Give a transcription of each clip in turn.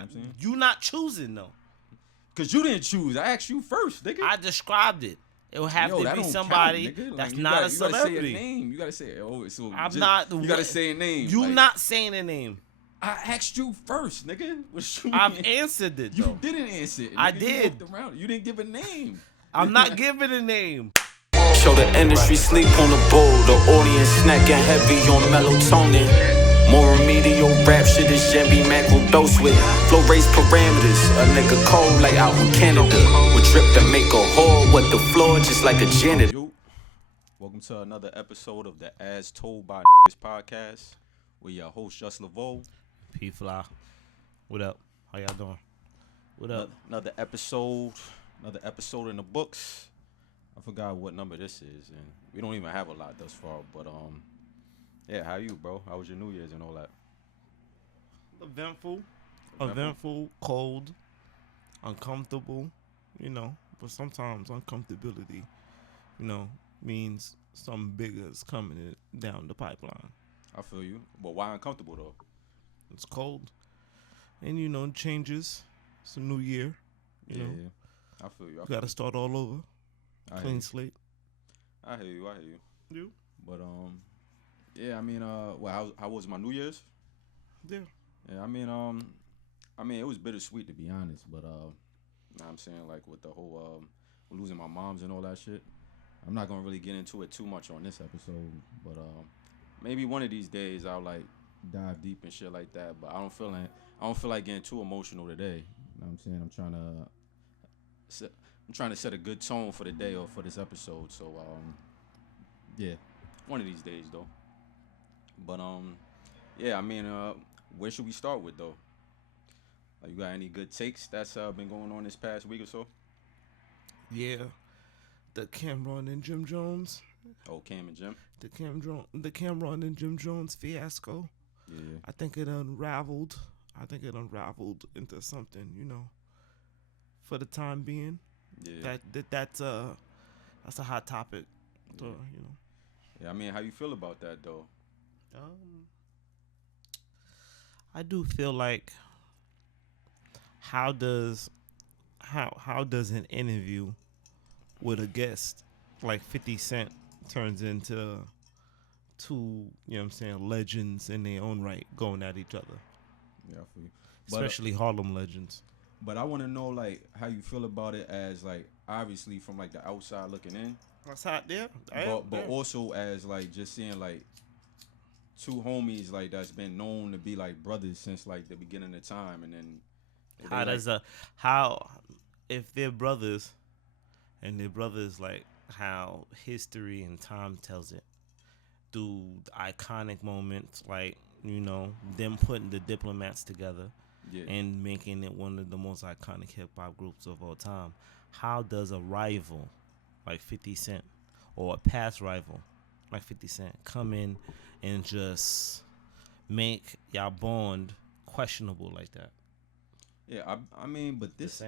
know what I'm saying? You not choosing though. Cause you didn't choose. I asked you first, nigga. I described it. It will have to be somebody that's not a celebrity. You gotta say a name. You gotta say, so I'm not. You gotta say a name. You not saying a name. I asked you first, nigga. I've answered it, though. You didn't answer it. Nigga. I did. You didn't give a name. I'm not giving a name. Show the industry sleep on the bowl. The audience snacking heavy on melatonin. More remedial rap shit is Jemby macro dose with. Flow race parameters. A nigga cold like out in Canada. With drip to make a hole with the floor just like a janitor. Yo. Welcome to another episode of the As Told by podcast. With your host, Just Laveau. P Fly. What up? How y'all doing? What up? Another episode in the books. I forgot what number this is, and we don't even have a lot thus far. But yeah, how you, bro? How was your New Year's and all that? Eventful, cold, uncomfortable. You know, but sometimes uncomfortability, means something bigger is coming down the pipeline. I feel you, but why uncomfortable though? It's cold, and changes. It's a new year. You know, I feel you. Got to start all over. Clean slate. I hear you. You? But yeah. I mean, how was my New Year's? Yeah. Yeah. I mean, it was bittersweet to be honest. But know what I'm saying, like with the whole losing my moms and all that shit. I'm not gonna really get into it too much on this episode, but maybe one of these days I'll like dive deep and shit like that. But I don't feel like getting too emotional today. You know what I'm saying? I'm trying to set a good tone for the day or for this episode. So yeah, one of these days though. But yeah, I mean, where should we start with though? You got any good takes that's been going on this past week or so? Yeah, the Cameron and Jim Jones. Oh, Cam and Jim. The Cameron and Jim Jones fiasco. Yeah. I think it unraveled into something, for the time being. Yeah. That's a hot topic. Yeah. Yeah, I mean, how you feel about that though? I do feel like how does an interview with a guest like 50 Cent turns into two, legends in their own right going at each other. Yeah, I feel you. Especially Harlem legends. But I want to know like how you feel about it as like obviously from like the outside looking in. That's hot there. But also as like just seeing like two homies like that's been known to be like brothers since like the beginning of time, and then if they're brothers and they're brothers like how history and time tells it through the iconic moments like them putting the Diplomats together and making it one of the most iconic hip-hop groups of all time. How does a rival like 50 Cent or a past rival like 50 Cent come in and just make y'all bond questionable like that? Yeah, I mean, but this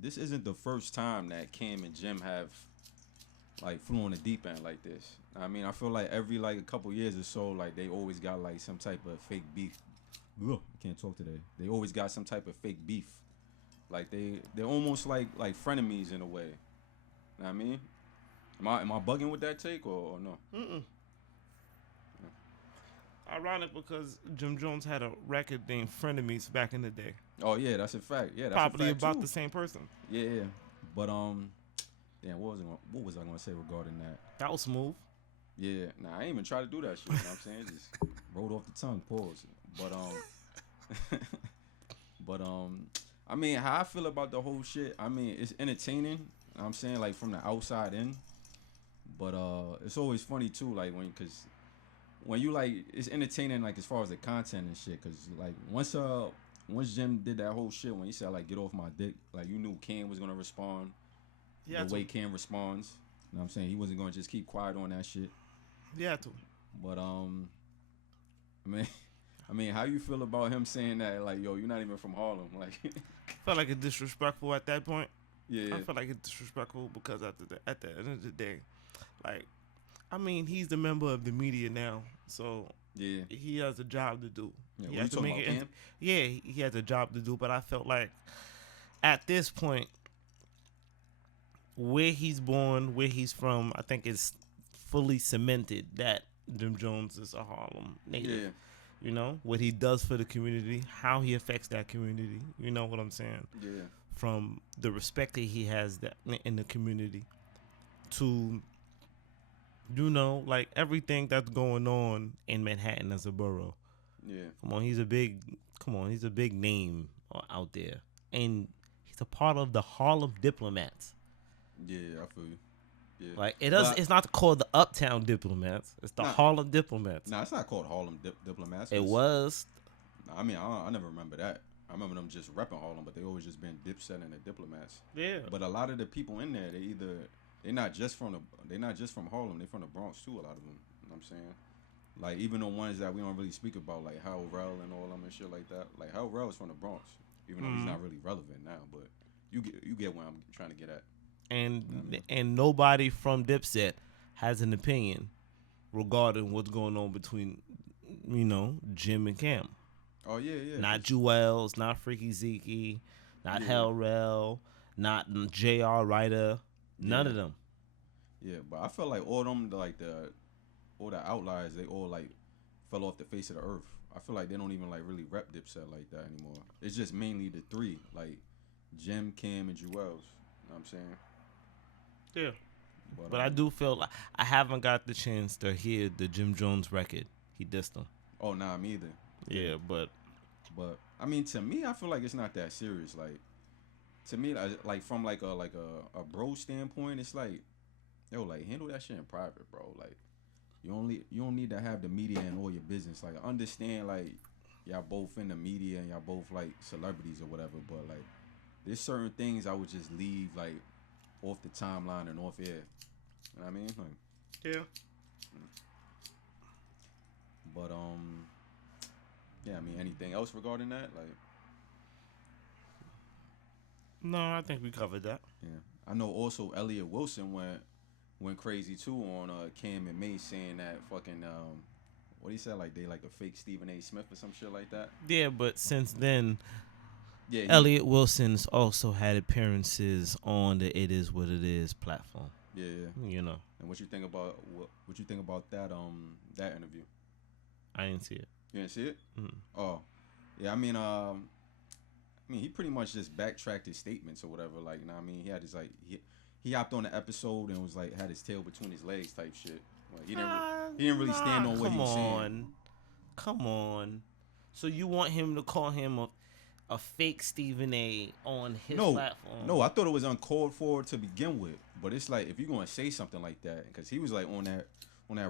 isn't the first time that Cam and Jim have like flew on the deep end like this. I mean, I feel like every like a couple years or so, like they always got like some type of fake beef. Ugh, I can't talk today. They always got some type of fake beef. Like they're almost like frenemies in a way. Know what I mean? Am I bugging with that take or no? Mm-mm. Ironic because Jim Jones had a record named Frenemies back in the day. Oh yeah, that's a fact. Yeah, that's probably a fact about too. The same person. Yeah. But damn, what was I gonna say regarding that? That was smooth. Yeah, I ain't even try to do that shit. You know what I'm saying? Just rolled off the tongue. Pause. But I mean, how I feel about the whole shit. I mean, it's entertaining. You know what I'm saying, like from the outside in. But it's always funny too, like when you like, it's entertaining like as far as the content and shit. Cause like once Jim did that whole shit when he said like get off my dick, like you knew Cam was gonna respond the way Cam responds. You know what I'm saying? He wasn't gonna just keep quiet on that shit. Yeah, too. But I mean, how you feel about him saying that? Like, yo, you're not even from Harlem. Like, I felt like it's disrespectful at that point. Yeah. I felt like it's disrespectful because at the end of the day, like, I mean, he's the member of the media now, so yeah, he has a job to do. Yeah, He what you has to talking make about, it. Cam? Yeah, he has a job to do. But I felt like at this point, where he's born, where he's from, I think it's fully cemented that Jim Jones is a Harlem native. Yeah, You know what he does for the community, how he affects that community. You know what I'm saying? yeah, From the respect that he has that in the community to like everything that's going on in Manhattan as a borough. yeah, Come on, he's a big name out there, and he's a part of the Harlem Diplomats. yeah. I feel you. Yeah, Like but it's not called the Uptown Diplomats. It's the nah, Harlem Diplomats. nah, it's not called Harlem Diplomats. It was. I mean, I never remember that. I remember them just repping Harlem, but they always just been Dipset and the Diplomats. Yeah. But a lot of the people in there, they're not just from Harlem. They're from the Bronx too. A lot of them. You know what I'm saying? Like even the ones that we don't really speak about, like Hal Rell and all them and shit like that. Like Hal Rell is from the Bronx, even though he's not really relevant now. But you get where I'm trying to get at. And nobody from Dipset has an opinion regarding what's going on between Jim and Cam. Oh yeah. Not Jewels, not Freaky Zeke, not Yeah. Hell Rell, not J.R. Ryder, none Yeah. of them. Yeah, but I felt like all them all the outliers, they all like fell off the face of the earth. I feel like they don't even like really rep Dipset like that anymore. It's just mainly the three, like Jim, Cam, and Jewels. You know what I'm saying? Yeah. But I do feel like I haven't got the chance to hear the Jim Jones record. He dissed him. Oh, nah, me either. Yeah, but I mean, to me, I feel like it's not that serious. Like, to me, like from like a bro standpoint, it's like, yo, like handle that shit in private, bro. Like, you don't need to have the media in all your business. Like, I understand like y'all both in the media and y'all both like celebrities or whatever, but like, there's certain things I would just leave like off the timeline and off air. You know what I mean? Like, yeah. but yeah, I mean, anything else regarding that? Like, No, I think we covered that. yeah, I know. Also, Elliot Wilson went crazy too on Cam and Mace saying that fucking what he said, like they like a fake Stephen A. Smith or some shit like that. Yeah, but since then, Yeah, Elliot Wilson's also had appearances on the It Is What It Is platform. Yeah. You know, And what you think about what you think about that interview? I didn't see it. You didn't see it? Mm. Oh, yeah. I mean, he pretty much just backtracked his statements or whatever. Like, you know what I mean? He had his like he hopped on the episode and was like had his tail between his legs type shit. Like, he didn't really stand on what he was saying. Come on. So you want him to call him a fake Stephen A. on his platform? No, I thought it was uncalled for to begin with. But it's like if you're gonna say something like that, because he was like on that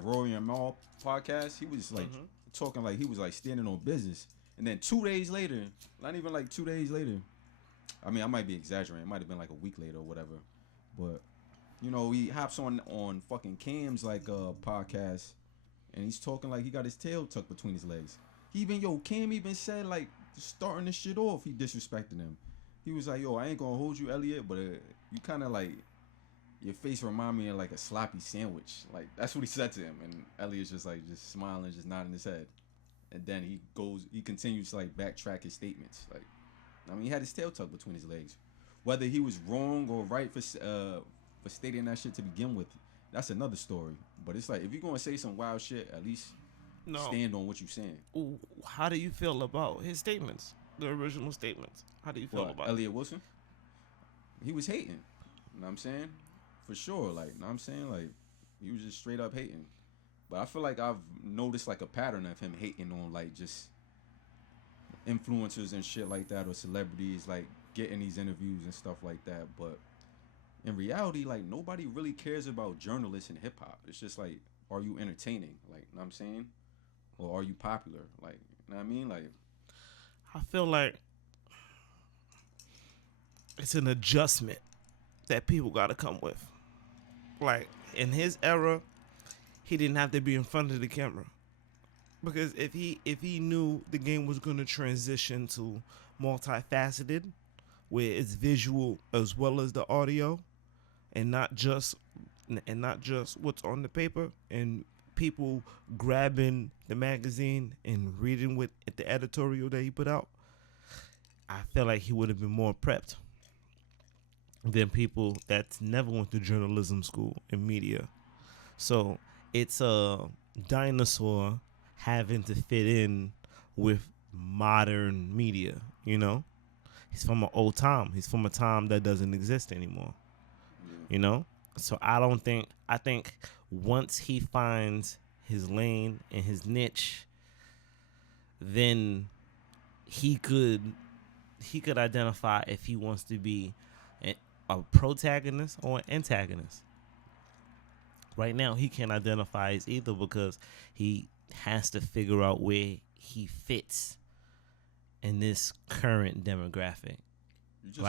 Rory and Mal podcast, he was like talking like he was like standing on business. And then 2 days later, not even like 2 days later, I mean I might be exaggerating, it might have been like a week later or whatever. But he hops on fucking Cam's like podcast, and he's talking like he got his tail tucked between his legs. Cam even said like starting this shit off, he disrespected him. He was like, yo, I ain't gonna hold you, Elliot, but you kind of like your face remind me of like a sloppy sandwich. Like that's what he said to him, and Elliot's just smiling, just nodding his head. And then he continues to like backtrack his statements. Like, I mean, he had his tail tucked between his legs. Whether he was wrong or right for stating that shit to begin with, that's another story. But it's like if you're gonna say some wild shit, at least stand on what you're saying. How do you feel about his statements, the original statements? How do you feel about Elliot Wilson? He was hating. You know what I'm saying? For sure. Like, you know what I'm saying? Like, he was just straight up hating. But I feel like I've noticed like a pattern of him hating on like just influencers and shit like that, or celebrities like getting these interviews and stuff like that. But in reality, like nobody really cares about journalists in hip hop. It's just like, are you entertaining? Like, you know what I'm saying? Or are you popular? Like, you know what I mean? Like, I feel like it's an adjustment that people got to come with. Like in his era, he didn't have to be in front of the camera, because if he knew the game was going to transition to multifaceted, where it's visual as well as the audio, and not just what's on the paper and people grabbing the magazine and reading with the editorial that he put out, I feel like he would have been more prepped than people that's never went to journalism school and media. So it's a dinosaur having to fit in with modern media, you know? He's from an old time. He's from a time that doesn't exist anymore. You know? So I think once he finds his lane and his niche, then he could identify if he wants to be a protagonist or an antagonist. Right now, he can't identify as either because he has to figure out where he fits in this current demographic. You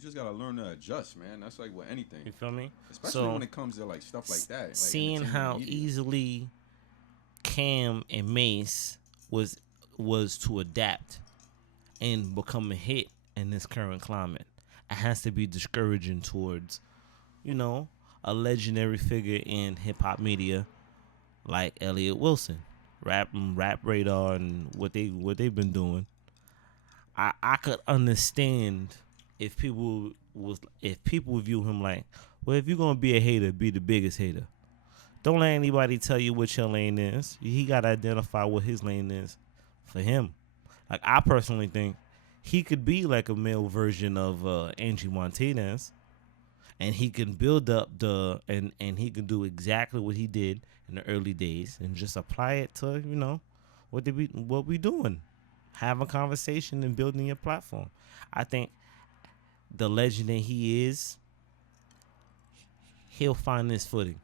just gotta learn to adjust, man. That's like with anything. You feel me? Especially when it comes to like stuff like that. Like seeing how media. easily Cam and Mace was to adapt and become a hit in this current climate, it has to be discouraging towards, you know, a legendary figure in hip hop media like Elliot Wilson, Rap Radar, and what they've been doing. I could understand if people view him like, well, if you're gonna be a hater, be the biggest hater. Don't let anybody tell you what your lane is. He gotta identify what his lane is for him. Like, I personally think he could be like a male version of Angie Martinez, and he can build up and he can do exactly what he did in the early days and just apply it to, you know, what we doing. Have a conversation and building your platform. I think the legend that he is, he'll find his footing.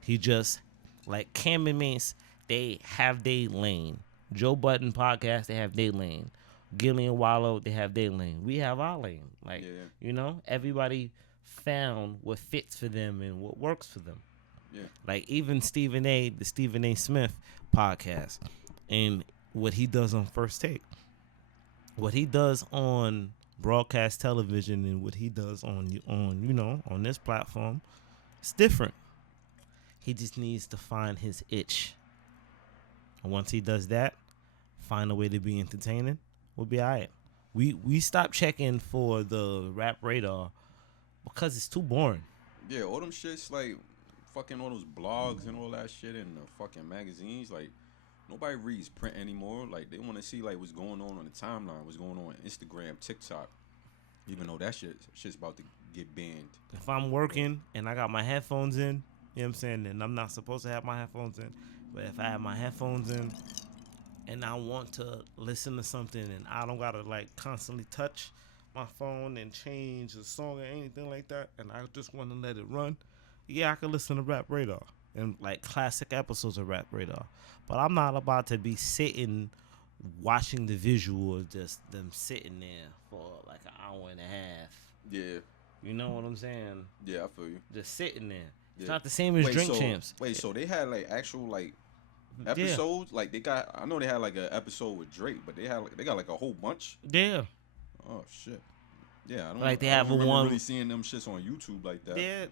He just, like Cam and Mace, they have their lane. Joe Budden podcast, they have their lane. Gillian Wallow, they have their lane. We have our lane. Like, you know, everybody found what fits for them and what works for them. Yeah. Like even the Stephen A. Smith podcast, and what he does on First Take, what he does on broadcast television, and what he does on this platform, it's different. He just needs to find his itch. And once he does that, find a way to be entertaining, we'll be all right. We stopped checking for the Rap Radar because it's too boring. Yeah, all them shits, like fucking all those blogs and all that shit and the fucking magazines, like nobody reads print anymore. Like they want to see like what's going on the timeline, what's going on Instagram, TikTok, even though that shit's about to get banned. If I'm working and I got my headphones in, you know what I'm saying, and I'm not supposed to have my headphones in, but if I have my headphones in and I want to listen to something and I don't gotta like constantly touch my phone and change the song or anything like that, and I just want to let it run, yeah, I can listen to Rap Radar and like classic episodes of Rap Radar. But I'm not about to be sitting watching the visual of just them sitting there for like an hour and a half. Yeah. You know what I'm saying? Yeah, I feel you. Just sitting there. Yeah. It's not the same as Drink Champs. Wait, so they had like actual like episodes? Like I know they had like an episode with Drake, but they got like a whole bunch. Yeah. Oh shit. Yeah, I don't Like they I have don't a remember one really seeing them shits on YouTube like that. Yeah,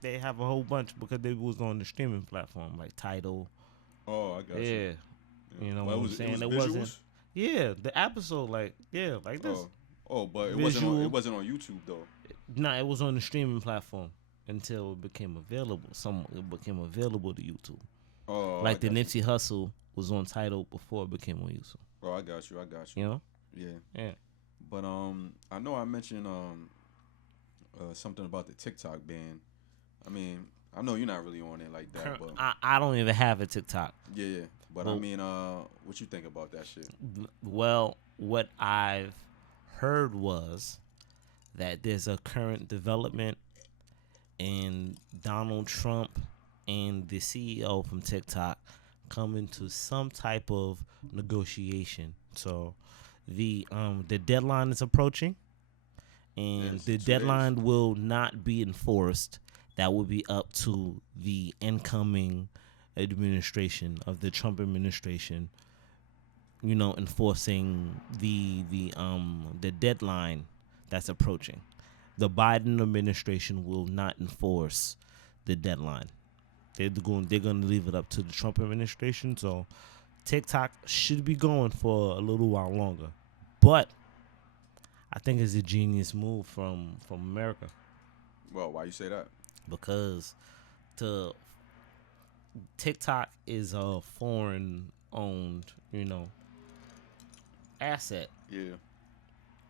they have a whole bunch because they was on the streaming platform like Tidal. Oh, I got you. You know Well, what I'm saying? It It wasn't. visuals? Yeah, the episode like this. But it Visual. wasn't on YouTube though. Nah, it was on the streaming platform until it became available. It became available to YouTube. Oh, like the Nipsey Hussle was on Tidal before it became on YouTube. Oh, I got you. You know? Yeah. But I know I mentioned something about the TikTok ban. I mean, I know you're not really on it like that, but I don't even have a TikTok. Yeah. But I mean, what you think about that shit? Well, what I've heard was that there's a current development in Donald Trump and the CEO from TikTok coming to some type of negotiation. So the deadline is approaching, and Yes, the 2 deadline days. will not be enforced. That will be up to the incoming administration of the Trump administration, you know, enforcing the deadline that's approaching. The Biden administration will not enforce the deadline. they're gonna leave it up to the Trump administration. So TikTok should be going for a little while longer, but I think it's a genius move from America Well, why you say that? because to TikTok is a foreign owned, asset, Yeah.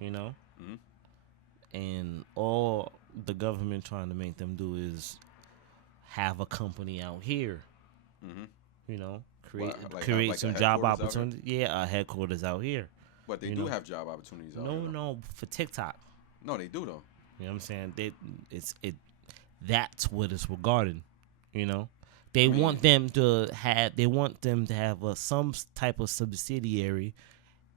you know, Hmm. and all the government trying to make them do is have a company out here, Hmm. create Like have create like a some job headquarters out here? opportunities. Yeah, a headquarters out here. But they You do know. have job opportunities out No, here. Though. no, for TikTok. No, they do though. You know what I'm saying? That's what it's regarding. You know, they I mean- want them to have some type of subsidiary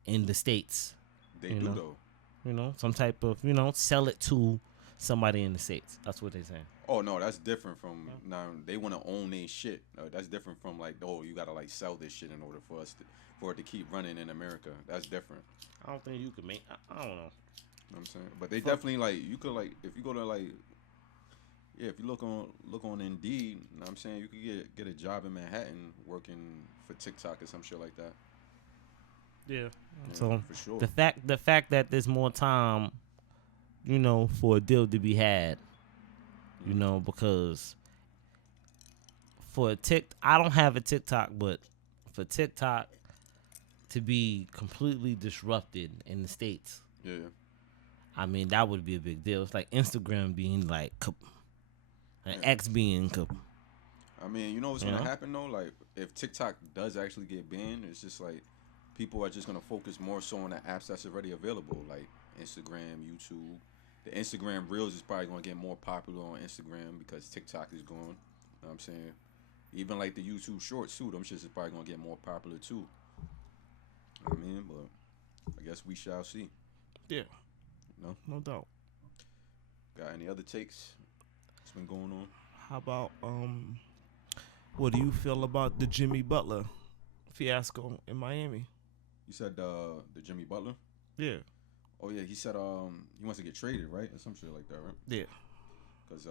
in the states. They You do know. though. Some type of sell it to somebody in the states. That's what they're saying. Oh no, that's different from now. They want to own their shit. That's different from like, oh, you gotta like sell this shit in order for it to keep running in America. That's different. I don't think you could make. I don't know. You know what I'm saying? But they definitely like you could like if you go to like yeah, if you look on Indeed, you know what I'm saying, you could get a job in Manhattan working for TikTok or some shit like that. Yeah. Yeah, So for sure. the fact that there's more time, for a deal to be had, because I don't have a TikTok, but for TikTok to be completely disrupted in the States, Yeah. I mean, that would be a big deal. It's like Instagram being like, and X being, I mean, you know what's gonna happen though? Like, if TikTok does actually get banned, it's just like people are just gonna focus more so on the apps that's already available, like Instagram, YouTube. The Instagram Reels is probably gonna get more popular on Instagram because TikTok is gone. You know what I'm saying? Even like the YouTube Shorts too, them shits is probably gonna get more popular too. I mean, but I guess we shall see. yeah, No? doubt. Got any other takes? What's been going on? How about what do you feel about the Jimmy Butler fiasco in Miami? You said the Jimmy Butler? Yeah, Oh yeah, he said he wants to get traded, right? Or some shit like that, right? yeah. Because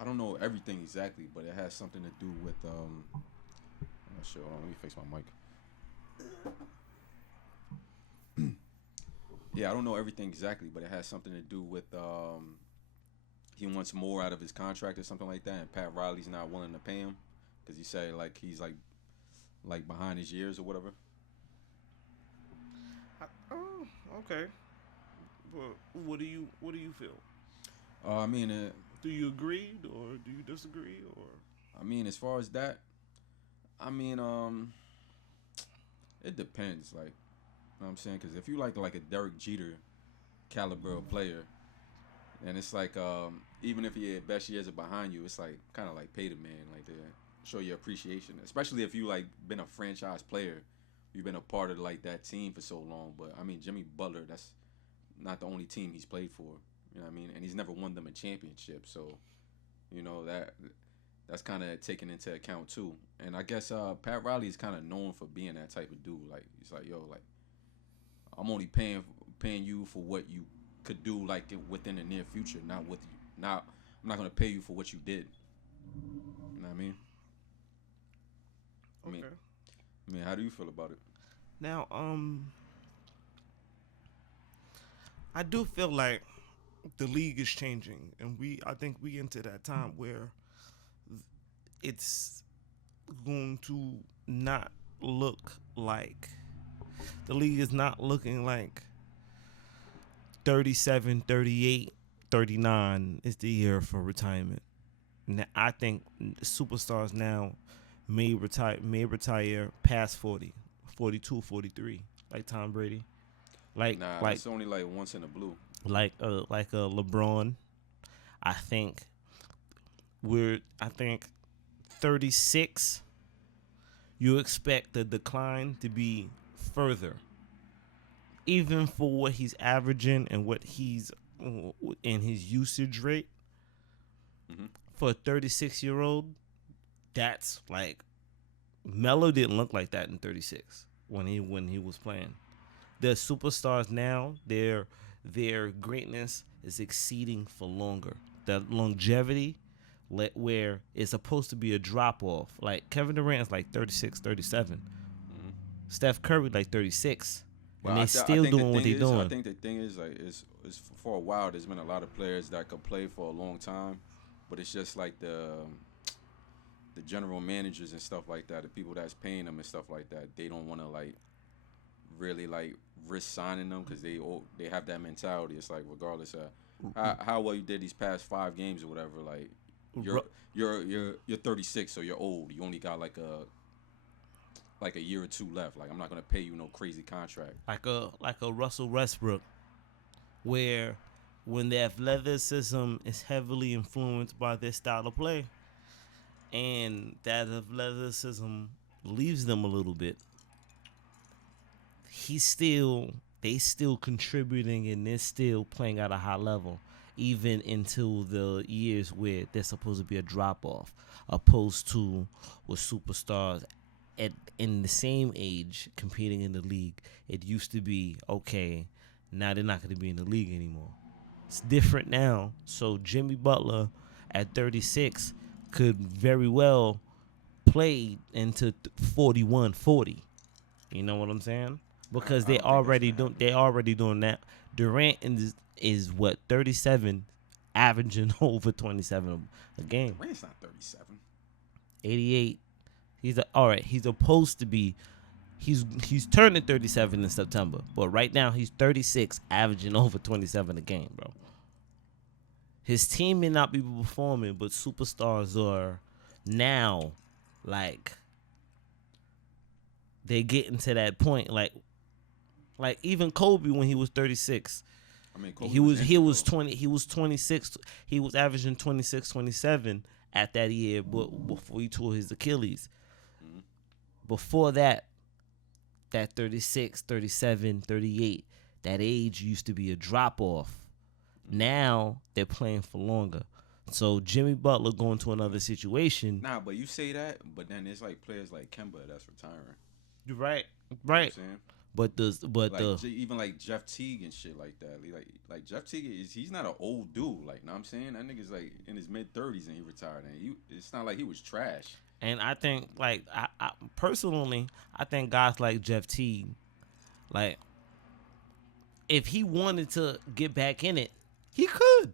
I don't know everything exactly, but it has something to do with I'm not sure. Hold on, let me fix my mic. Yeah, I don't know everything exactly, but it has something to do with he wants more out of his contract or something like that, and Pat Riley's not willing to pay him because he said like he's like behind his years or whatever. Oh, okay. But what do you feel? I mean, Do you agree or do you disagree or? I mean, as far as that, I mean, it depends. Like, you know what I'm saying? Because if you like a Derek Jeter caliber of player, and it's like, even if your best years are behind you, it's like kind of like pay the man, like to show your appreciation. Especially if you like been a franchise player, you've been a part of like that team for so long. But I mean, Jimmy Butler, that's not the only team he's played for. You know what I mean? And he's never won them a championship. So, that's kind of taken into account too. And I guess Pat Riley is kind of known for being that type of dude. Like he's like, yo, like I'm only paying you for what you could do like within the near future, not with you. Now I'm not gonna pay you for what you did. You know what I mean? Okay. I mean, how do you feel about it? Now, I do feel like the league is changing, and I think we into that time where it's going to not look like the league is not looking like 37, 38, 39 is the year for retirement. Now, I think superstars now may retire past 40, 42, 43, like Tom Brady. Like That's only like once in a blue. like a LeBron. I think 36 you expect the decline to be further. Even for what he's averaging and what he's in his usage rate. Mm-hmm. For a 36-year-old, that's like Melo didn't look like that in 36 when he was playing. The superstars now, their greatness is exceeding for longer. The longevity where it's supposed to be a drop off. Like Kevin Durant's like 36, 37. Steph Curry like 36. Well, And they still think the doing what thing they is, doing. I think the thing is like is for a while. There's been a lot of players that could play for a long time, but it's just like the general managers and stuff like that, the people that's paying them and stuff like that. They don't want to like really like risk signing them because they have that mentality. It's like regardless of how well you did these past 5 games or whatever, like you're 36, so you're old. You only got like a year or 2 left. Like I'm not gonna pay you no crazy contract. Like a Russell Westbrook, where when the athleticism is heavily influenced by their style of play, and that athleticism leaves them a little bit, they still contributing and they're still playing at a high level, even into the years where there's supposed to be a drop off, opposed to with superstars in the same age competing in the league. It used to be okay, now they're not going to be in the league anymore. It's different now. So Jimmy Butler at 36 could very well play into 41-40. You know what I'm saying? Because they already doing that. Durant is what, 37, averaging over 27 a game. Durant's not 37. 88. He's supposed to be. He's turning 37 in September, but right now he's 36, averaging over 27 a game, bro. His team may not be performing, but superstars are now, like, they getting to that point, like even Kobe when he was 36. I mean, Kobe he was though. 26. He was averaging 26, 27 at that year, but before he tore his Achilles. Mm-hmm. Before that 36, 37, 38, that age used to be a drop off. Now they're playing for longer. So Jimmy Butler going to another situation. Nah, but you say that, but then there's like players like Kemba that's retiring. You're right. You know what I'm saying? Even like Jeff Teague and shit like that. Like Jeff Teague he's not an old dude. Like, know what I'm saying? That nigga's like in his mid-30s and he retired. And it's not like he was trash. And I think, like, I personally, I think guys like Jeff Teague, like, if he wanted to get back in it, he could.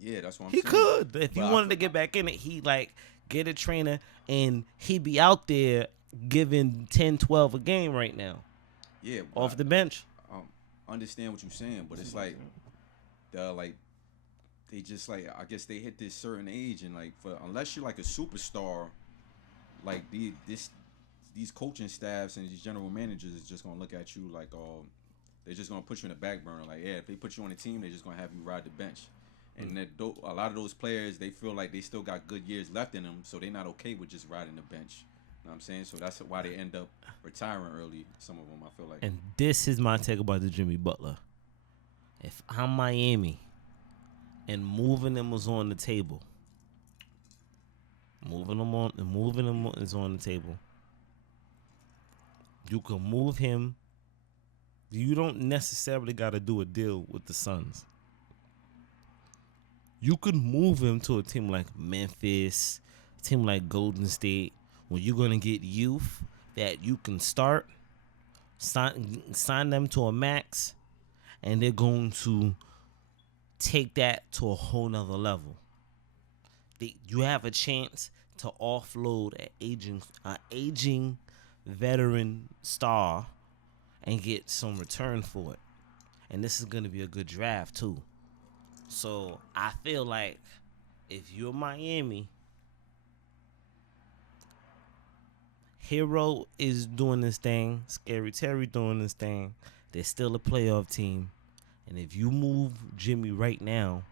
Yeah, that's what I'm He saying. could. If he wanted to get back in it, he like get a trainer and he'd be out there giving 10, 12 a game right now. Yeah, off the bench. Understand what you're saying, but it's like they just like I guess they hit this certain age and like unless you're like a superstar, like these coaching staffs and these general managers is just gonna look at you like they're just gonna put you in the back burner. Like, yeah, if they put you on a team, they're just gonna have you ride the bench. And a lot of those players, they feel like they still got good years left in them, so they're not okay with just riding the bench. You know what I'm saying? So that's why they end up retiring early, some of them, I feel like. And this is my take about the Jimmy Butler. If I'm Miami and moving them was on the table, moving them is on the table, you can move him. You don't necessarily got to do a deal with the Suns. You could move him to a team like Memphis, a team like Golden State, where you're going to get youth that you can start, sign them to a max, and they're going to take that to a whole nother level. You have a chance to offload an aging veteran star and get some return for it. And this is going to be a good draft, too. So I feel like if you're Miami, Hero is doing this thing, Scary Terry doing this thing, they're still a playoff team. And if you move Jimmy right now,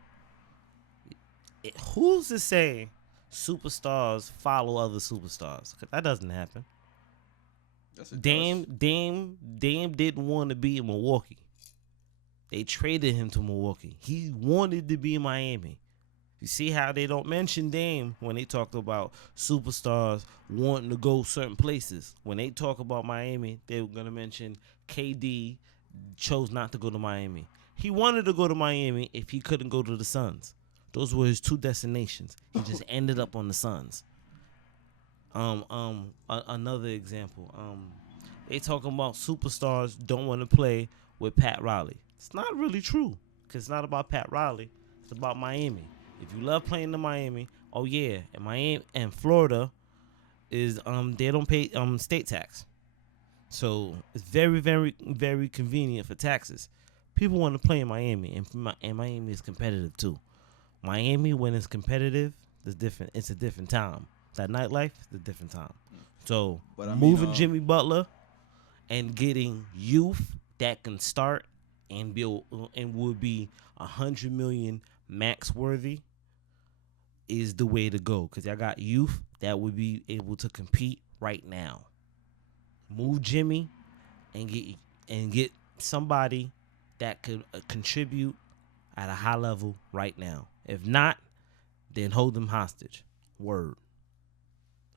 who's to say superstars follow other superstars? Because that doesn't happen. Dame didn't want to be in Milwaukee. They traded him to Milwaukee. He wanted to be in Miami. You see how they don't mention Dame when they talk about superstars wanting to go certain places. When they talk about Miami, they were going to mention KD chose not to go to Miami. He wanted to go to Miami if he couldn't go to the Suns. Those were his two destinations. He just ended up on the Suns. Another example. They talking about superstars don't want to play with Pat Riley. It's not really true, because it's not about Pat Riley. It's about Miami. If you love playing in Miami, oh yeah, and Miami and Florida is they don't pay state tax, so it's very very very convenient for taxes. People want to play in Miami, and Miami is competitive too. Miami, when it's competitive, it's different. It's a different time. That nightlife is a different time. So But I mean, moving Jimmy Butler and getting youth that can start and build and would be 100 million max worthy is the way to go, because I got youth that would be able to compete right now. Move Jimmy and get somebody that could contribute at a high level right now. If not, then hold them hostage. Word.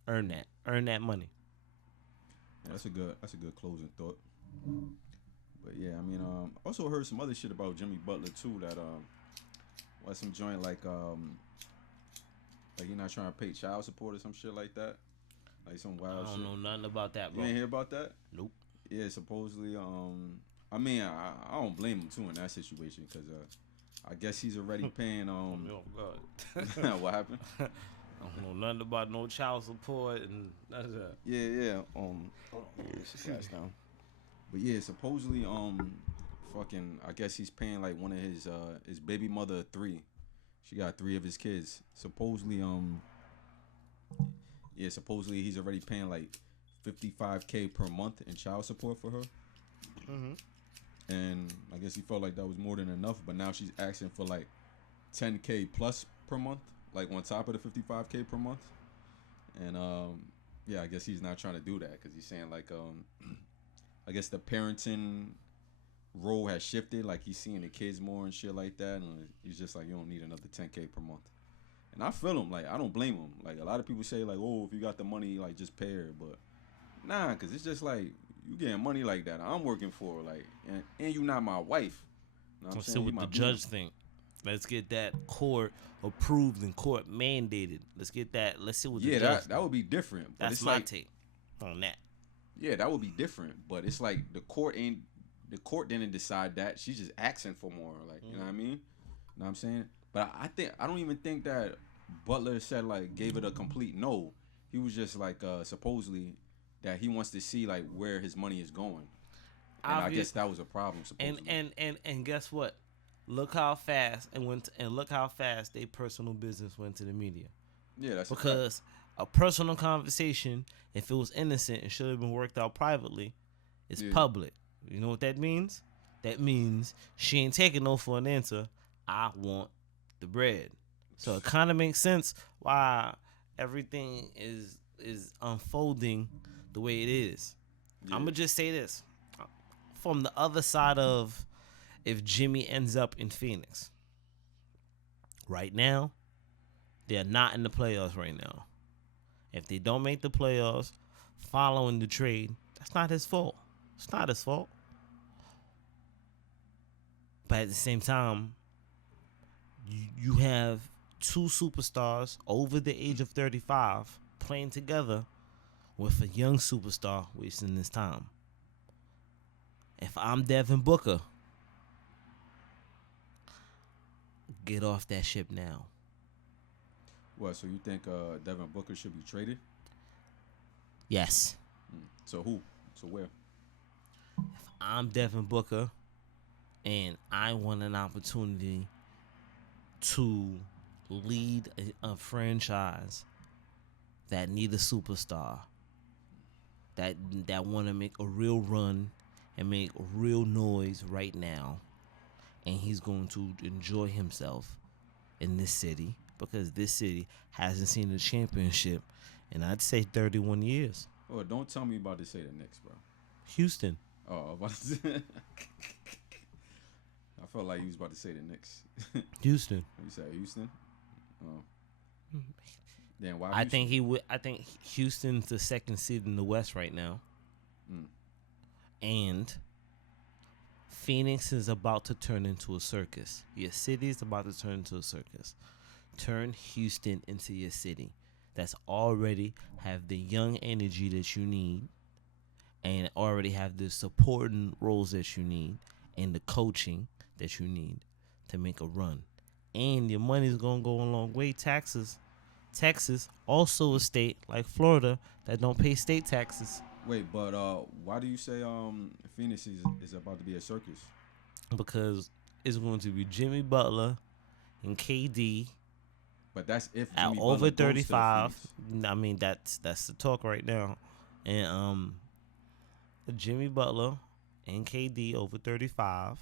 Earn that money. Yeah, that's a good closing thought. But yeah, I mean, also heard some other shit about Jimmy Butler too. That was some joint like he not trying to pay child support or some shit like that. Like some wild shit. I don't know nothing about that, bro. You ain't hear about that? Nope. Yeah, supposedly. I mean, I don't blame him too in that situation, because I guess he's already paying. Oh God. What happened? I don't know nothing about no child support and none of that. Yeah. Down. But yeah, supposedly, I guess he's paying like one of his baby mother 3. She got 3 of his kids. Supposedly, supposedly he's already paying like $55K per month in child support for her. Mm-hmm. And I guess he felt like that was more than enough, but now she's asking for like $10K plus per month, like on top of the $55K per month. And I guess he's not trying to do that, because he's saying like I guess the parenting role has shifted, like he's seeing the kids more and shit like that, and he's just like, you don't need another $10K per month. And I feel him, like I don't blame him. Like a lot of people say like, oh, if you got the money, like just pay her, but nah, because it's just like, you getting money like that, I'm working for, like, and you not my wife. You know what I'm Let's see saying? what the judge think. Let's get that court approved and court mandated. Let's get that. Let's see what the judge that would be different. But that's it's my like, take on that. Yeah, that would be different. But it's like the court didn't decide that. She's just asking for more. Like, you know what I mean? You know what I'm saying? But I don't even think that Butler said, like, gave it a complete no. He was just like supposedly that he wants to see like where his money is going. And I guess that was a problem, supposedly. And guess what? Look how fast look how fast their personal business went to the media. Yeah, that's because a personal conversation, if it was innocent and should have been worked out privately, is public. You know what that means? That means she ain't taking no for an answer. I want the bread. So it kind of makes sense why everything is unfolding the way it is. Yeah. I'm gonna just say this from the other side of, if Jimmy ends up in Phoenix. Right now, they're not in the playoffs right now. If they don't make the playoffs following the trade, that's not his fault. It's not his fault. But at the same time, you have 2 superstars over the age of 35 playing together with a young superstar wasting his time. If I'm Devin Booker, get off that ship now. What, so you think Devin Booker should be traded? Yes. So who? So where? If I'm Devin Booker and I want an opportunity to lead a franchise that need a superstar, that want to make a real run and make real noise right now, and he's going to enjoy himself in this city, because this city hasn't seen a championship in, I'd say, 31 years. Oh, don't tell me about to say the Knicks, bro. Houston. Oh, I was about to say. I felt like you was about to say the Knicks. Houston. You said Houston? Oh. Then why? I think he would. I think Houston's the second seed in the West right now, and Phoenix is about to turn into a circus. Your city is about to turn into a circus. Turn Houston into your city. That's already have the young energy that you need, and already have the supporting roles that you need, and the coaching that you need to make a run. And your money's gonna go a long way. Taxes. Texas, also a state like Florida that don't pay state taxes. Wait, but why do you say Phoenix is about to be a circus? Because it's going to be Jimmy Butler and KD But that's if at Jimmy over Butler goes to 35. Phoenix. I mean, that's the talk right now. And Jimmy Butler and KD over 35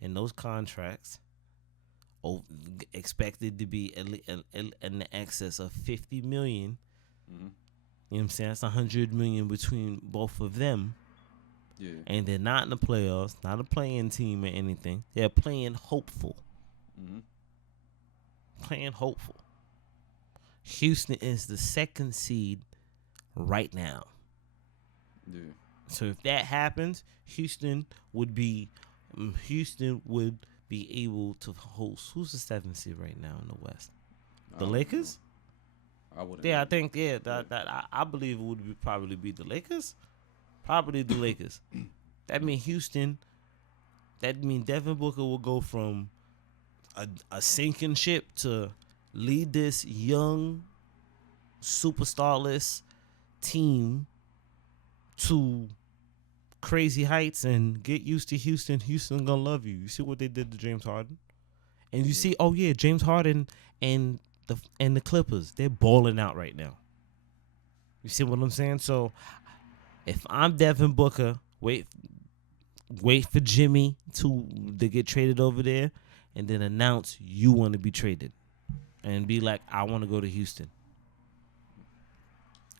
in those contracts, expected to be in the excess of 50 million. Mm-hmm. You know what I'm saying? That's 100 million between both of them. Yeah. And they're not in the playoffs, not a playing team or anything. They're playing hopeful. Mm-hmm. Playing hopeful. Houston is the second seed right now. Yeah. So if that happens, Houston would be able to host. Who's the seventh seed right now in the West? The Lakers? I wouldn't. Yeah, I think I believe it would probably be the Lakers. Probably the Lakers. That means Houston. That means Devin Booker will go from a sinking ship to lead this young, superstarless team to crazy heights and get used to Houston. Houston gonna love you. You see what they did to James Harden, and you see, oh yeah, James Harden and the Clippers, they're balling out right now. You see what I'm saying? So if I'm Devin Booker, wait for Jimmy to get traded over there, and then announce you want to be traded, and be like, I want to go to Houston.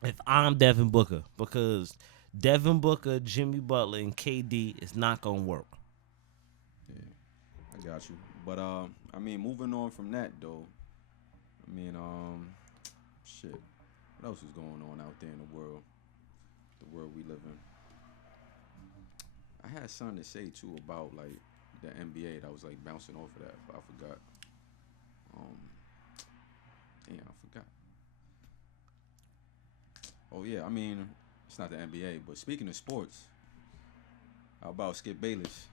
If I'm Devin Booker, because Devin Booker, Jimmy Butler, and KD is not gonna work. Yeah, I got you. But I mean, moving on from that though, I mean, shit. What else is going on out there in the world we live in? I had something to say too about like the NBA that was like bouncing off of that, but I forgot. Damn, I forgot. Oh yeah, I mean, it's not the NBA, but speaking of sports, how about Skip Bayless?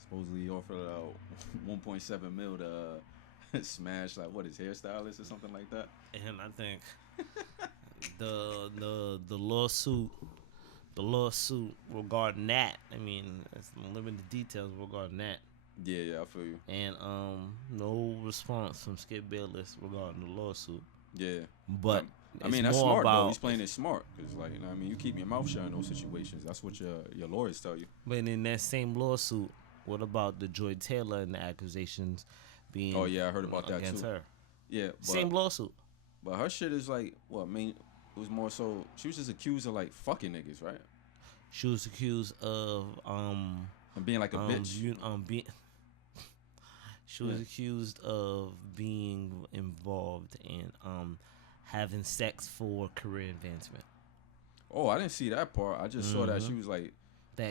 Supposedly offered 1.7 mil to smash like what his hairstylist or something like that. And I think the lawsuit regarding that. I mean, it's limited details regarding that. Yeah, I feel you. And no response from Skip Bayless regarding the lawsuit. Yeah, but I mean that's smart though. He's playing it smart because, like, you know, I mean, you keep your mouth shut in those situations. That's what your lawyers tell you. But in that same lawsuit, what about the Joy Taylor and the accusations being? Oh yeah, I heard about that against too. her. Yeah, but, same lawsuit. But her shit is like, well, I mean, it was more so she was just accused of like fucking niggas, right? She was accused of and being like a bitch. She was accused of being involved in having sex for career advancement. Oh, I didn't see that part. I just saw that she was like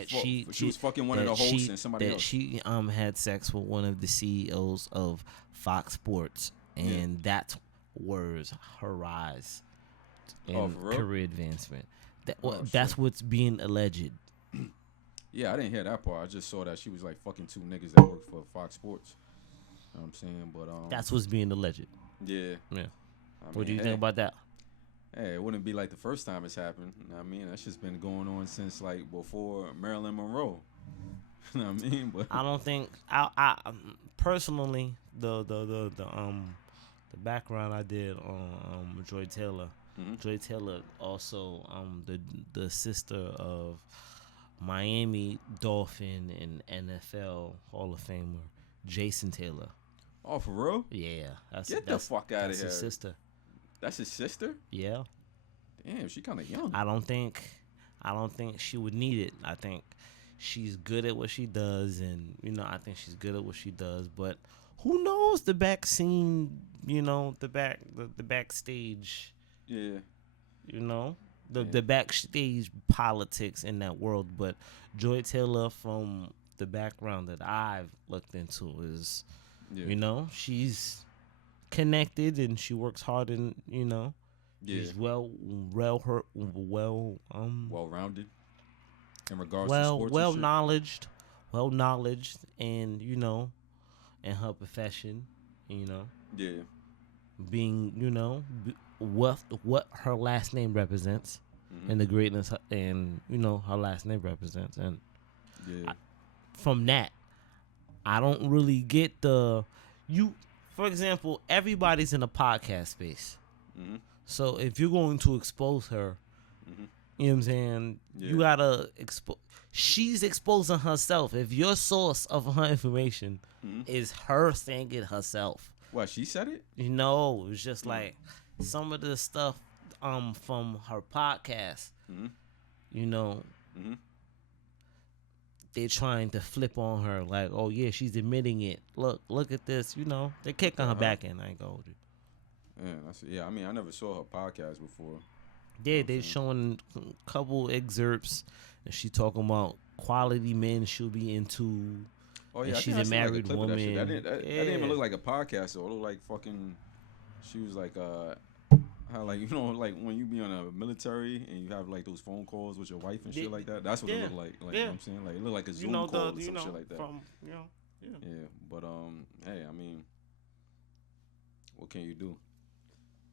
she was fucking one of the hosts and somebody else. She had sex with one of the CEOs of Fox Sports, and that was her rise in career advancement. That's what's being alleged. Yeah, I didn't hear that part. I just saw that she was like fucking two niggas that work for Fox Sports. You know what I'm saying? But that's what's being alleged. Yeah. Yeah. What do you think about that? Hey, it wouldn't be like the first time it's happened. You know what I mean? That's just been going on since like before Marilyn Monroe. You know what I mean? But I don't think I personally the background I did on Joy Taylor. Mm-hmm. Joy Taylor also the sister of Miami Dolphin and NFL Hall of Famer Jason Taylor. Oh, for real? Yeah. Get the fuck out of here. That's his sister. That's his sister? Yeah. Damn, she kind of young. I don't think she would need it. I think she's good at what she does, and I think she's good at what she does. But who knows the back scene? The backstage. Yeah. The backstage politics in that world. But Joy Taylor, from the background that I've looked into, is she's connected and she works hard and Yeah. she's well Well rounded in regards to well sports well and shit. knowledged and in her profession, you know, Yeah. being what her last name represents Hmm. and the greatness and her last name represents. And Yeah. from that, I don't really get for example, everybody's in a podcast space. Hmm. So if you're going to expose her, Hmm. you know what I'm saying, you Yeah. gotta she's exposing herself. If your source of her information Hmm. is her saying it herself, What, she said it? it's just like some of the stuff from her podcast, Hmm. you know, Hmm. they're trying to flip on her like, oh yeah, she's admitting it. Look at this, they're kicking her back in. I ain't gonna hold you. Yeah, I mean, I never saw her podcast before. Yeah, they're showing a couple excerpts, and she talking about quality men she'll be into. Oh yeah, And I she's think I a seen, like, married clip of that shit. woman. That didn't even look like a podcast. Though. It looked like fucking. She was like how like like when you be on a military and you have like those phone calls with your wife and shit like that. That's what it looked like. Like you know what I'm saying, like it looked like a Zoom call or some shit like that. Yeah, but hey, I mean, what can you do?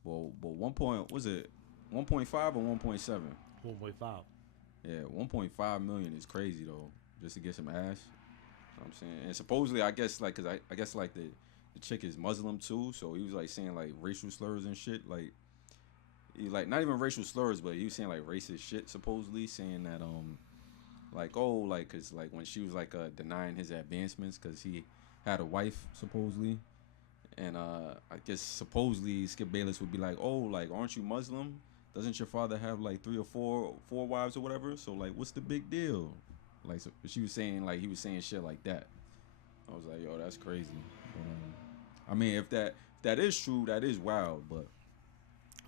Well, but 1.5 or 1.7? 1.5. Yeah, 1.5 million is crazy though, just to get some ass. You know what I'm saying, and supposedly I guess like, cause I guess like the chick is Muslim too, so he was like saying like racial slurs and shit, like he like not even racial slurs, but he was saying like racist shit supposedly, saying that like cause like when she was like denying his advancements cause he had a wife supposedly. And I guess supposedly Skip Bayless would be like, oh, like, aren't you Muslim? Doesn't your father have like 3 or 4 wives or whatever? So like, what's the big deal? Like, so she was saying like he was saying shit like that. I was like, yo, that's crazy. I mean, if that is true, that is wild. But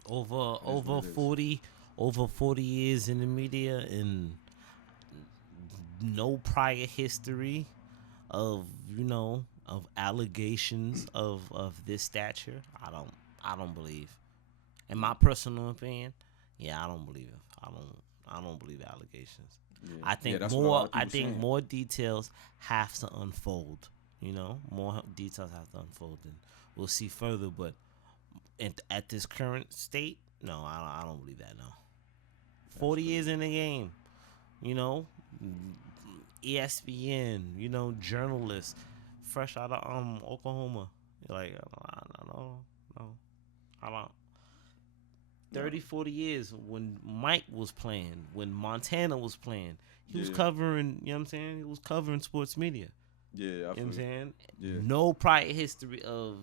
over 40 years in the media and no prior history of of allegations of this stature. I don't believe. In my personal opinion, I don't believe it. I don't believe allegations. yeah. I think that's what a lot more of people saying. more details have to unfold. More details have to unfold, and we'll see further. But at this current state, no, I don't believe that. No, 40 years in the game, ESPN, journalists, fresh out of Oklahoma. Like, I don't know. No. I don't. 30, 40 years when Mike was playing, when Montana was playing, he was covering, you know what I'm saying? He was covering sports media. Yeah, You know what I'm saying? Yeah. No prior history of,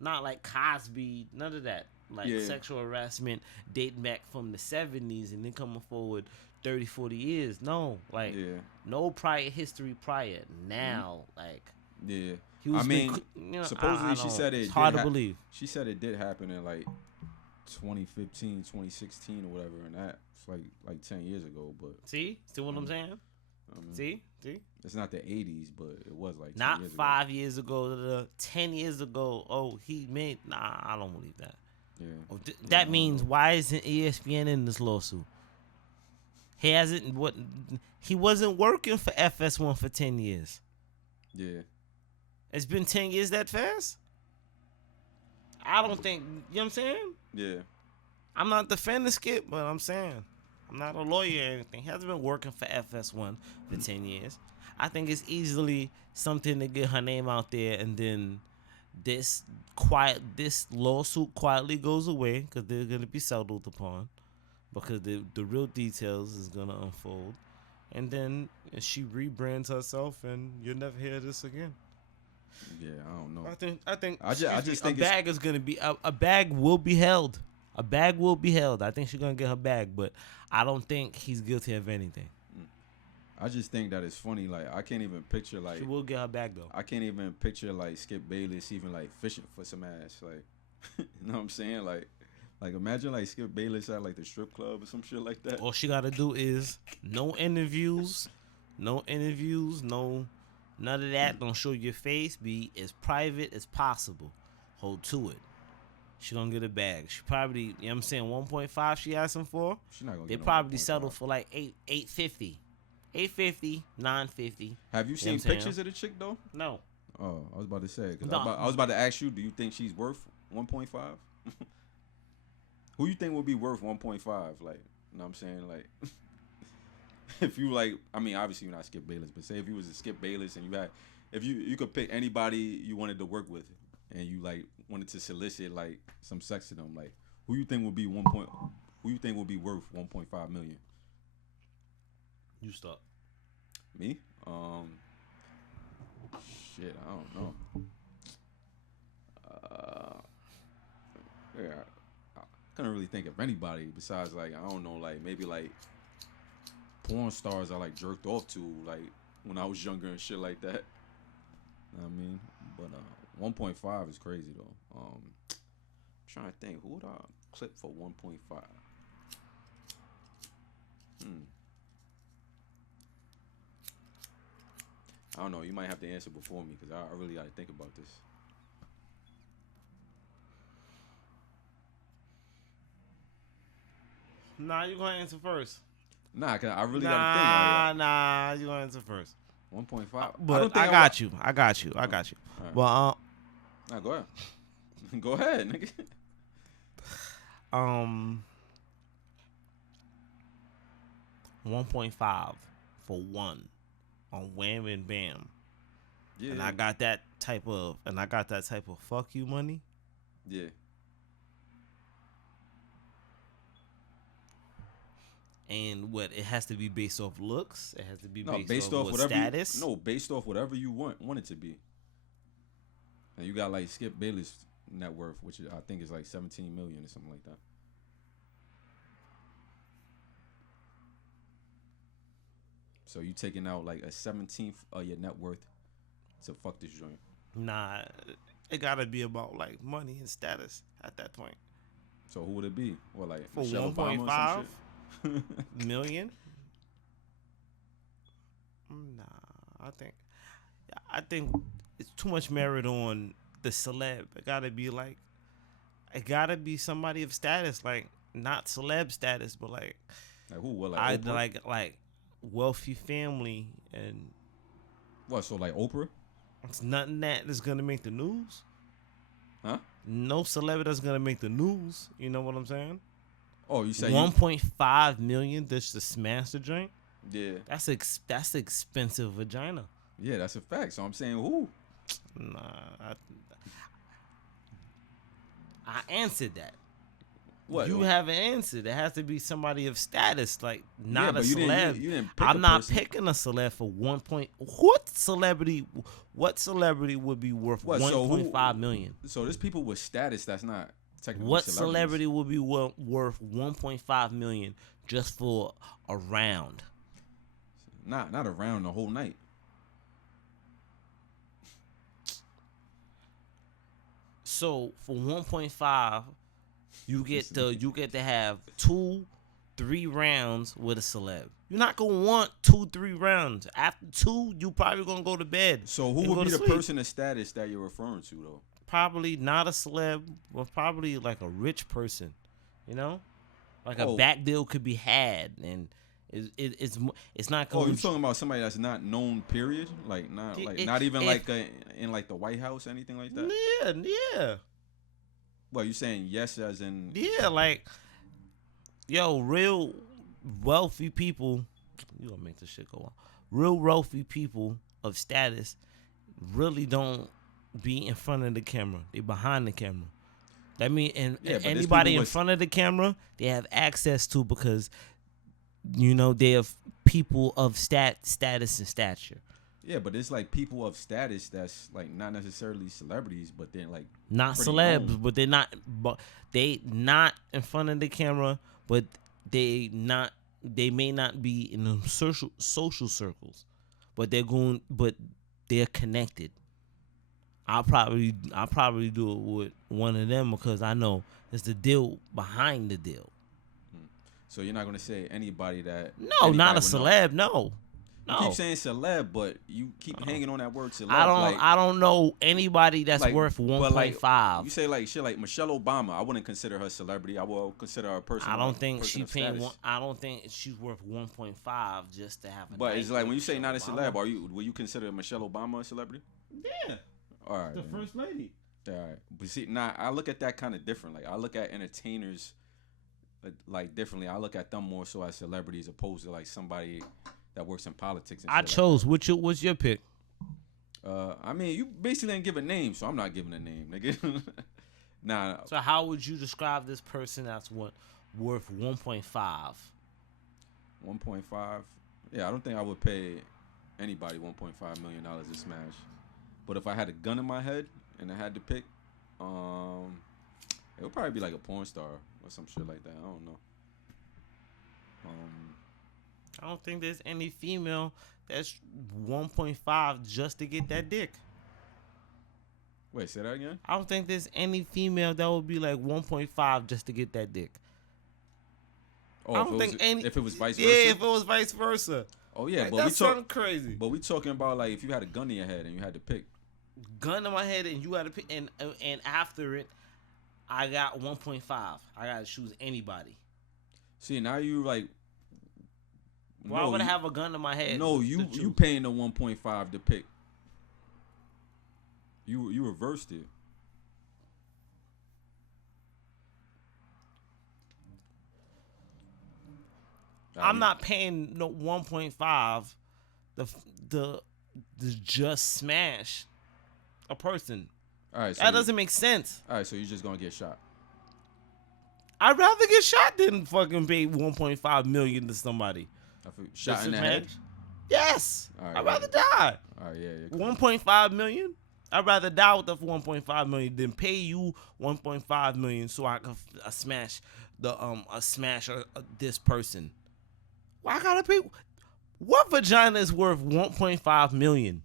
not like Cosby, none of that. Like sexual harassment dating back from the 70s and then coming forward 30, 40 years. No, like, no prior history prior. Now, like, yeah. he was I mean, supposedly she said it. It's hard to believe. She said it did happen in like 2015, 2016 or whatever, and that's like 10 years ago. But see what I'm saying? See, it's not the 80s, but it was like 10 not years 5 ago. years ago, 10 years ago. Oh, he made. Nah, I don't believe that. Yeah. Oh, that means why isn't ESPN in this lawsuit? He hasn't. What? He wasn't working for FS1 for 10 years. Yeah. It's been 10 years that fast? I don't think, you know what I'm saying? Yeah. I'm not defending Skip, but I'm saying I'm not a lawyer or anything. He hasn't been working for FS1 for 10 years. I think it's easily something to get her name out there, and then this lawsuit quietly goes away because they're going to be settled upon because the real details is going to unfold. And then she rebrands herself, and you'll never hear this again. Yeah, I don't know. I just think a bag is gonna be a bag will be held. A bag will be held. I think she's gonna get her bag, but I don't think he's guilty of anything. I just think that it's funny. Like, I can't even picture like She will get her bag though. I can't even picture like Skip Bayless even like fishing for some ass. Like, you know what I'm saying? Like imagine like Skip Bayless at like the strip club or some shit like that. All she gotta do is no interviews, none of that. Don't show your face. Be as private as possible. hold to it. She gonna get a bag. She probably, you know what I'm saying, 1.5 she asked him for. She's not gonna They get no probably 1.5. settle for like 850. 850, 950. Have you know seen what I'm saying? pictures of the chick though? No. Oh, I was about to say. 'Cause No. I was about to ask you, do you think she's worth 1.5? Who you think would be worth 1.5? Like, you know what I'm saying? Like, if you like, I mean, obviously you're not Skip Bayless, but say if you was a Skip Bayless and you had, if you could pick anybody you wanted to work with, and you like wanted to solicit like some sex to them, like, who you think would be who you think would be worth 1.5 million? You stop. Me? Shit, I don't know. Yeah, I couldn't really think of anybody besides like, I don't know, like maybe like porn stars I like jerked off to like when I was younger and shit like that. Know what I mean, but 1.5 is crazy though. I'm trying to think, who would I clip for 1.5? I don't know. You might have to answer before me because I really got to think about this. Nah, you gonna answer first. Nah, cause I really got to think. Nah, you gonna answer first. 1.5. But I got you. I got you. Right. Well, Nah, go ahead. Go ahead, nigga. 1.5 for one on Wham and Bam. Yeah. And I got that type of fuck you money. Yeah. And what, it has to be based off looks. It has to be No, based off what whatever status. based off whatever you want it to be. And you got like Skip Bayless net worth, which I think is like 17 million or something like that. So you taking out like a 17th of your net worth to fuck this joint. Nah, it gotta be about like money and status at that point. So who would it be? What, like For Michelle Obama or some shit? million? Nah, I think it's too much merit on the celeb. It gotta be somebody of status, like not celeb status, but like Like who? What, like I Oprah? like wealthy family, and What? So like Oprah? it's nothing that is gonna make the news. Huh? No celebrity that's gonna make the news. You know what I'm saying? Oh, you say 1.5 million just to smash the drink. Yeah. That's expensive vagina. Yeah, that's a fact. So I'm saying who? Nah, I answered that. What? You haven't answered. It has to be somebody of status, like not but a you celeb. you didn't pick I'm a not person. picking a celeb for 1 point. What celebrity would be worth What, so who- 1.5 million? So there's people with status that's not technically What celebrities. celebrity would be worth 1.5 million just for a round? Not around the whole night. So for 1.5, you get to have 2-3 rounds with a celeb. You're not gonna want 2-3 rounds. After 2, you probably gonna go to bed. So who and would go be to the sleep. person of status that you're referring to though? Probably not a celeb, but probably like a rich person. You know, like a Oh. back deal could be had, and it's not Oh, going. you talking about somebody that's not known? Period. Like not It- not even if- like in like the White House or anything like that. Yeah. Well, you saying yes as in? Yeah, like, yo, real wealthy people, you gonna make this shit go on. Real wealthy people of status really don't be in front of the camera. They behind the camera. That mean, and Yeah, but there's anybody people in with- front of the camera, they have access to because, you know, they have people of status and stature. Yeah, but it's like people of status that's like not necessarily celebrities, but they're like Not pretty celebs, known. but they not in front of the camera, but they may not be in the social circles, but they're connected. I'll probably do it with one of them because I know it's the deal behind the deal. So you're not gonna say anybody that No, not a anybody would know. celeb. No, You keep saying celeb, but you keep hanging on that word celeb. I don't know anybody that's worth but 1.5. You say like shit like Michelle Obama. I wouldn't consider her a celebrity. I will consider her a person. I don't think person she of paying. status. I don't think she's worth 1.5 just to have a. But night it's like with when you say not a Michelle celeb, Obama. will you consider Michelle Obama a celebrity? Yeah, All right, the man. first lady. All right, but see, I look at that kind of different. Like I look at entertainers like differently. I look at them more so as celebrities opposed to like somebody that works in politics. And I shit chose. Like What's your pick? I mean, you basically didn't give a name, so I'm not giving a name, nigga. Nah. So how would you describe this person that's worth 1.5? 1.5. Yeah, I don't think I would pay anybody $1.5 million to smash. But if I had a gun in my head and I had to pick, it would probably be like a porn star or some shit like that. I don't know. I don't think there's any female that's 1.5 just to get that dick. Wait, say that again? I don't think there's any female that would be like 1.5 just to get that dick. Oh, I don't think if it was vice versa? Yeah, if it was vice versa. Oh, yeah. Like, But that's something crazy. But we talking about like if you had a gun in your head and you had to pick. Gun in my head and you got to pick. And after it, I got 1.5. I got to choose anybody. See, now you like. Why would I have a gun in my head? No, you paying the 1.5 to pick. You reversed it. I'm not paying no 1.5 the just smash a person. All right, so that doesn't make sense. All right, so you're just gonna get shot. I'd rather get shot than fucking pay 1.5 million to somebody. Shot in the head? Yes. Right, I'd rather die. All right, yeah. 1.5 million? I'd rather die with the 1.5 million than pay you 1.5 million so I can smash this person. Why I gotta pay? What vagina is worth 1.5 million?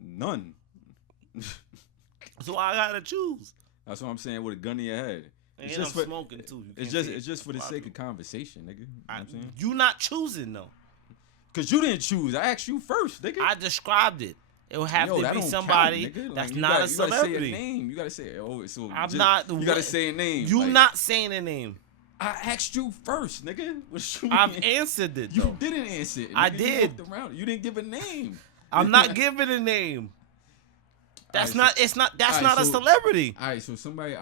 None. So I gotta choose. That's what I'm saying with a gun in your head. It's just I'm smoking too. It's just for the sake of conversation, nigga. You know what I'm saying? You not choosing though. Cause you didn't choose. I asked you first, nigga. I described it. It would have to be somebody that's not a celebrity. You gotta say a name. You gotta say, oh, so I'm not. You gotta say a name. You not saying a name. I asked you first, nigga. I've answered it. Though. You didn't answer it. Nigga. I did. You didn't give a name. I'm not giving a name. That's not. It's not. That's not a celebrity. All right. So somebody.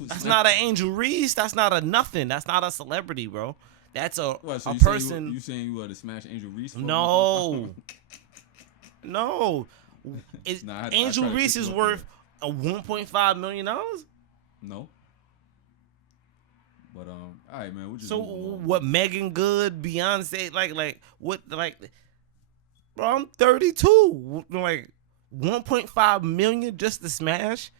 That's not an Angel Reese. That's not a nothing. That's not a celebrity, bro. That's a person. You saying you were to smash Angel Reese? No. No. Angel Reese is worth a $1.5 million? No. But all right, man. We'll just so what? Megan Good, Beyonce, like what? Like, bro, I'm 32. Like 1.5 million just to smash.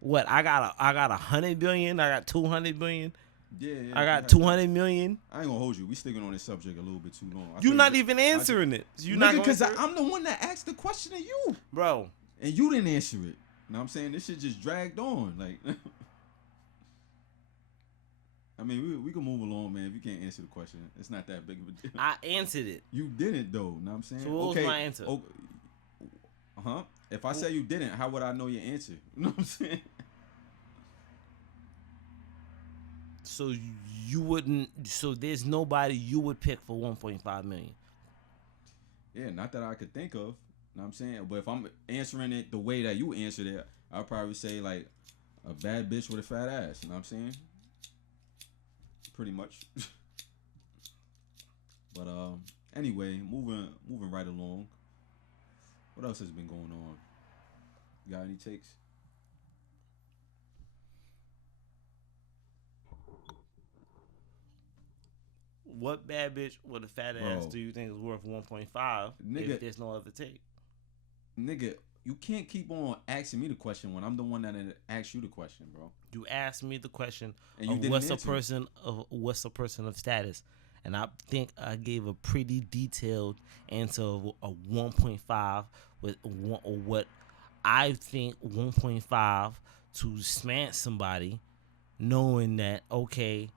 What? I got 100 billion. I got 200 billion. Yeah. I got 200 million. I ain't gonna hold you. We sticking on this subject a little bit too long. You're not even answering it. You not because I'm the one that asked the question to you, bro, and you didn't answer it. You know what I'm saying? This shit just dragged on. Like, I mean, we can move along, man. If you can't answer the question, it's not that big of a deal. I answered it. You didn't, though. Know what I'm saying? So what was my answer? If I say you didn't, how would I know your answer? You know what I'm saying? So you wouldn't. So there's nobody you would pick for 1.5 million. Yeah, not that I could think of. You know what I'm saying? But if I'm answering it the way that you answered it, I'll probably say like a bad bitch with a fat ass. You know what I'm saying? Pretty much. But anyway, moving right along. What else has been going on? You got any takes? What bad bitch with a fat ass do you think is worth 1.5 if there's no other take? Nigga, you can't keep on asking me the question when I'm the one that asked you the question, bro. You asked me the question and of what's a person of status, and I think I gave a pretty detailed answer of a 1.5 with what I think 1.5 to smash somebody, knowing that okay,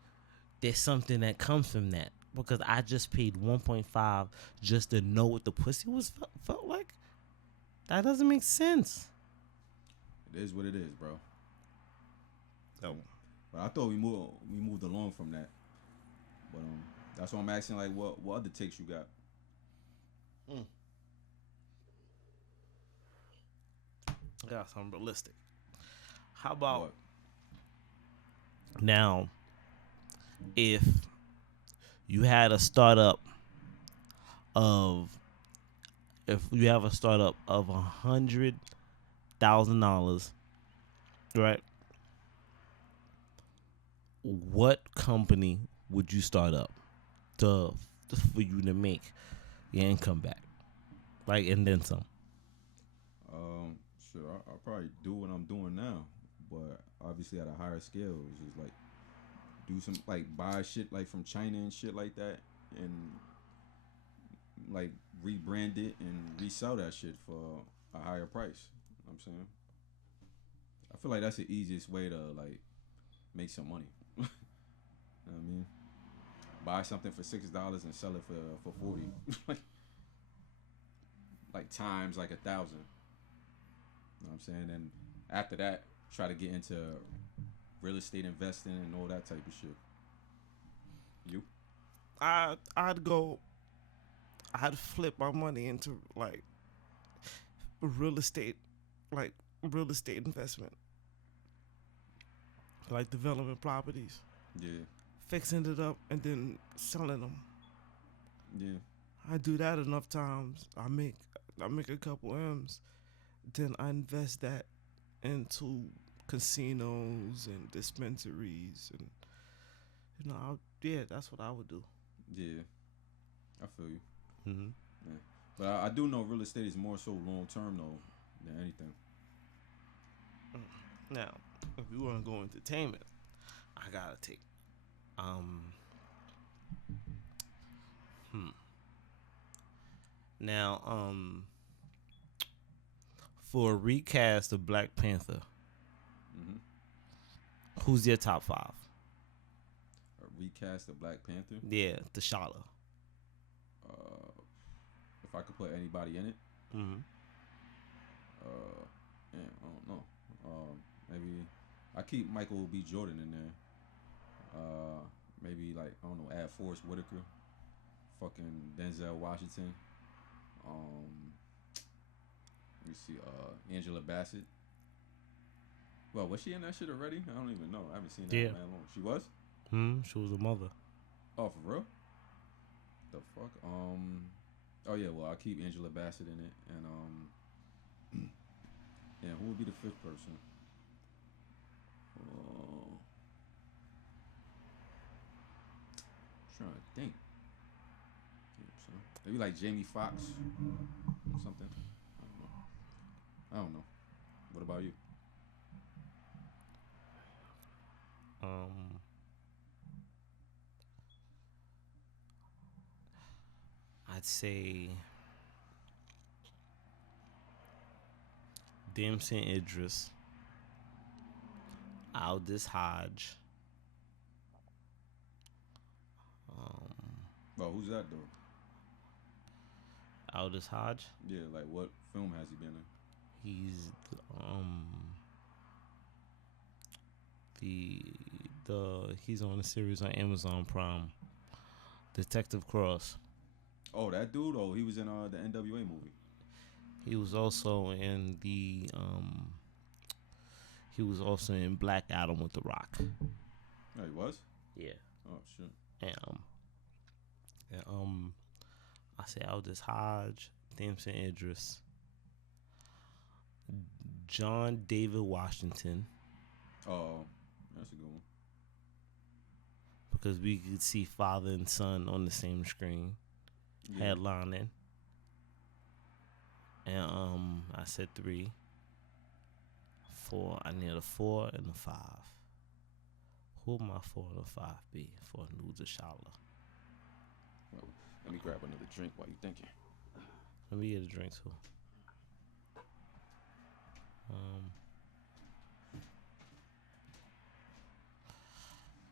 there's something that comes from that. because I just paid 1.5 just to know what the pussy was felt like. That doesn't make sense. It is what it is, bro. Oh. But I thought we moved along from that. But that's why I'm asking, like, what other takes you got? I got something realistic. How about What? now if you had a startup of $100,000, right? What company would you start up to for you to make your income back, like, and then some? Sure, I'll probably do what I'm doing now, but obviously at a higher scale. It's just like do some like buy shit like from China and shit like that, and like rebrand it and resell that shit for a higher price. You know what I'm saying, I feel like that's the easiest way to like make some money. You know what I mean? Buy something for $6 and sell it for 40. Like times like 1,000. You know what I'm saying? And after that, try to get into real estate investing and all that type of shit. You? I'd flip my money into like real estate, like real estate investment, like developing properties, Yeah. fixing it up, and then selling them. Yeah. I do that enough times. I make a couple M's. Then I invest that into casinos and dispensaries, and that's what I would do. Yeah. I feel you. Mm-hmm. Yeah. But I do know real estate is more so long term though than anything. Now, if we want to go entertainment, I gotta take Now, for a recast of Black Panther, Mm-hmm. who's your top 5? A recast of Black Panther. Yeah, T'Challa. If I could put anybody in it, Mm-hmm. yeah, I don't know. Maybe I keep Michael B. Jordan in there. Maybe like I don't know, add Forrest Whitaker, fucking Denzel Washington. Let me see, Angela Bassett. Well, was she in that shit already? I don't even know. I haven't seen that Yeah. in that long. She was? She was a mother. Oh, for real? The fuck? Oh yeah. Well, I'll keep Angela Bassett in it, and yeah. Who would be the 5th person? Trying to think. You know what I'm saying? Maybe like Jamie Foxx or something. I don't know. What about you? I'd say Damson Idris, Aldous Hodge. Well, who's that though? Aldous Hodge. Yeah, like what film has he been in? He's he's on a series on Amazon Prime. Detective Cross. Oh, that dude. Oh, he was in the NWA movie. He was also in Black Adam with The Rock. Oh, he was. Yeah. Oh shit. And I say Aldous Hodge, Damson Idris, John David Washington, Oh, that's a good one. because we could see father and son on the same screen, Yeah. headlining. And I said 3. 4. I need a 4 and a 5. Who would my 4 and a 5 be for a new T'Challa? Well, let me grab another drink while you thinking. Let me get a drink too.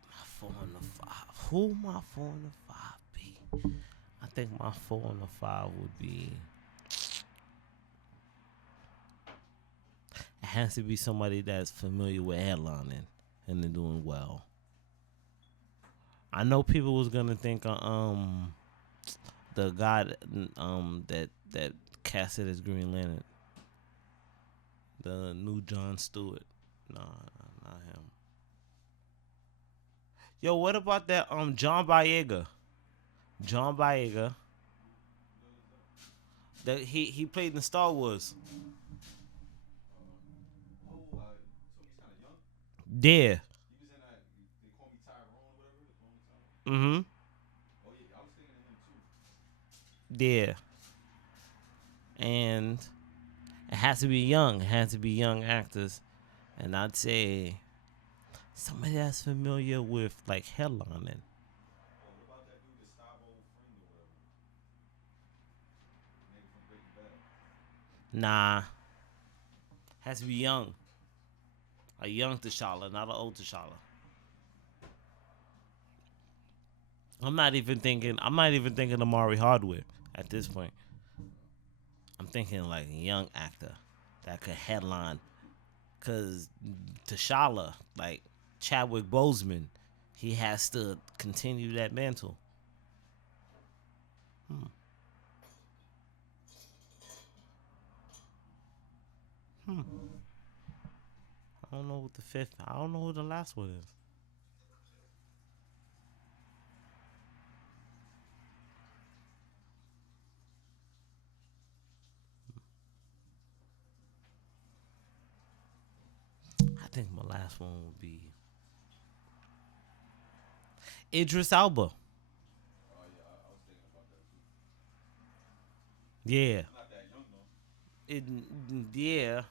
My 4 and a 5. Who my 4 and a 5 be? I think my 4 and 5 would be. It has to be somebody that's familiar with headlining and they're doing well. I know people was gonna think the guy that casted as Green Lantern, the new John Stewart. Nah, not him. Yo, what about that John Boyega? John Boyega. That he played in Star Wars. Oh, told me he's kind of young. Yeah. He was in that. They call me Tyrone, whatever. They call me Tyrone. Mm-hmm. Oh yeah, I was thinking of him too. Yeah. And it has to be young. It has to be young actors. And I'd say somebody that's familiar with like headlining. Oh, what about that dude, Gustavo Fring or whatever? Nigga from Breaking Bad. Nah. Has to be young. A young T'Challa, not an old T'Challa. I'm not even thinking Amari Hardwick at this point. I'm thinking like a young actor that could headline. Cause T'Challa, like Chadwick Boseman, he has to continue that mantle. I don't know what the fifth. I don't know who the last one is. I think my last one would be Idris Elba. Oh yeah, I was thinking about that too. Yeah. He's not that young though. Yeah.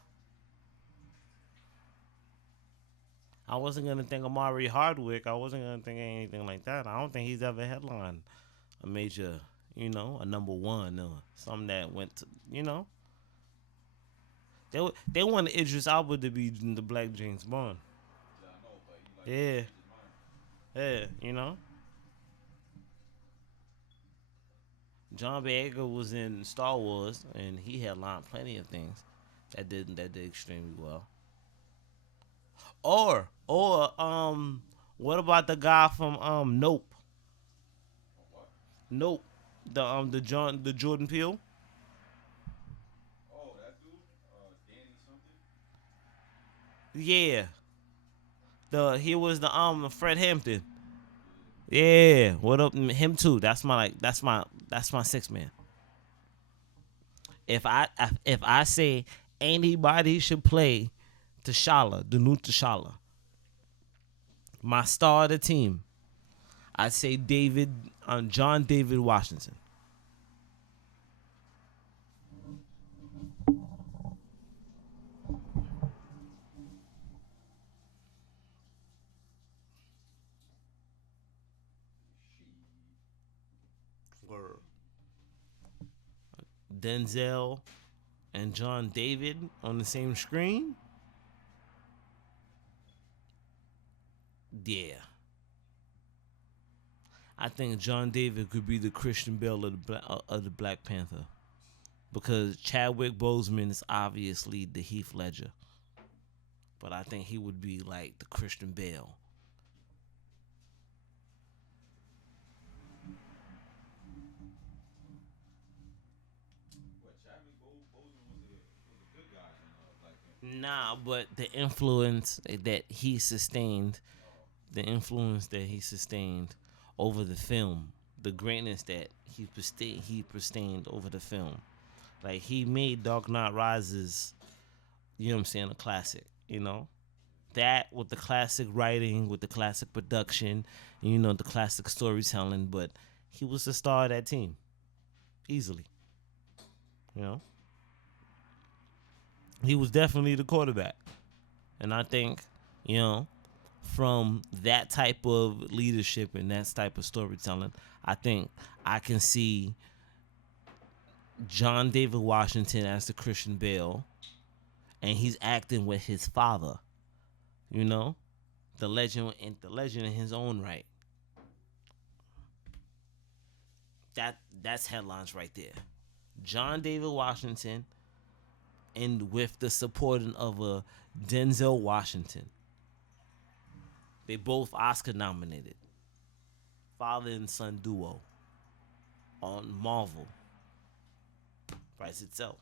I wasn't gonna think of Amari Hardwick. I wasn't gonna think of anything like that. I don't think he's ever headlined a major, a number one or something that went to, They wanted Idris Elba to be the Black James Bond. Yeah, I know, but he like Yeah. changed his mind. Yeah. John Boyega was in Star Wars and he headlined plenty of things that did extremely well. Or what about the guy from Nope? What? Nope. The Jordan Peele? Oh, that dude, Danny something. Yeah. He was the Fred Hampton. Yeah. What up him too. That's my six man. If I say anybody should play T'Challa, the new T'Challa, my star of the team, I'd say John David Washington. Word. Denzel and John David on the same screen? Yeah. I think John David could be the Christian Bale of the Black Panther because Chadwick Boseman is obviously the Heath Ledger, but I think he would be like the Christian Bale. What? Chadwick Boseman was a good guy in Black Panther. Nah, but the influence that he sustained, the influence that he sustained over the film, the greatness that he sustained over the film. Like he made Dark Knight Rises, a classic, That with the classic writing, with the classic production, the classic storytelling, but he was the star of that team. Easily. He was definitely the quarterback. And I think, from that type of leadership and that type of storytelling, I think I can see John David Washington as the Christian Bale, and he's acting with his father, the legend in his own right. That's headlines right there. John David Washington, and with the supporting of a Denzel Washington. They both Oscar nominated. Father and son duo on Marvel. Price itself.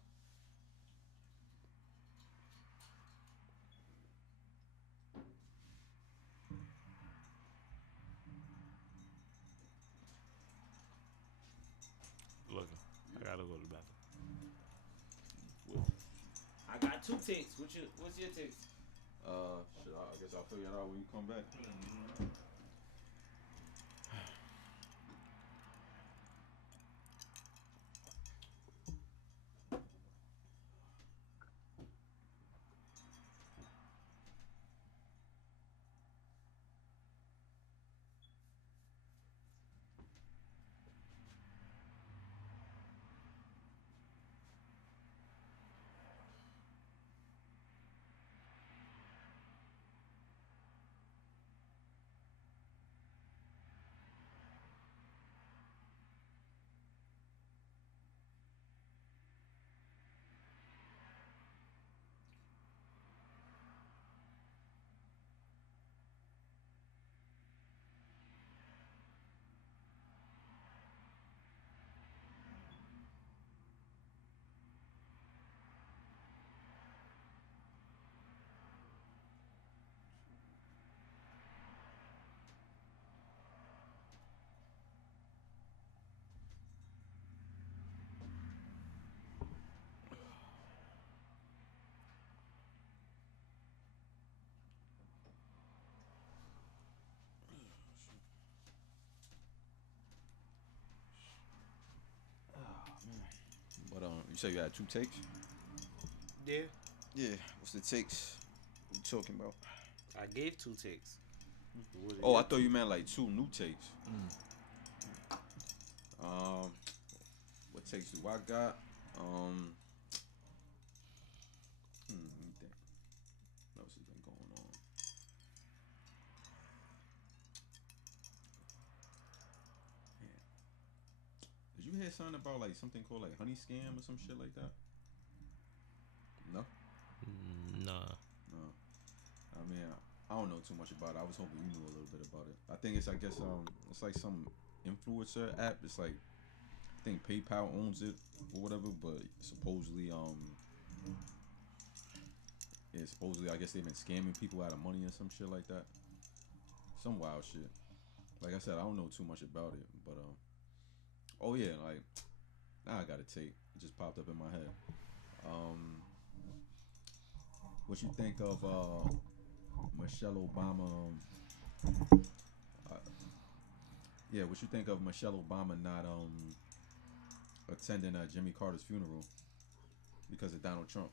Look, I gotta go to the bathroom. I got two takes. What's your takes? I guess I'll figure it out when you come back. But you say you had two takes? Yeah. Yeah. What's the takes? What you talking about? I gave two takes. Oh, I thought you meant like two new takes. What takes do I got? Let me think. What else has been going on? Man. Did you hear something about like something called like honey scam or some shit like that? No. Nah. No. I mean, I don't know too much about it. I was hoping you knew a little bit about it. I think it's, I guess, it's like some influencer app. It's like, I think PayPal owns it or whatever, but supposedly, yeah, supposedly, I guess they've been scamming people out of money or some shit like that. Some wild shit. Like I said, I don't know too much about it, but oh yeah, like now I got a take. It just popped up in my head. What you think of Michelle Obama? Uh, yeah, what you think of Michelle Obama not attending Jimmy Carter's funeral because of Donald Trump?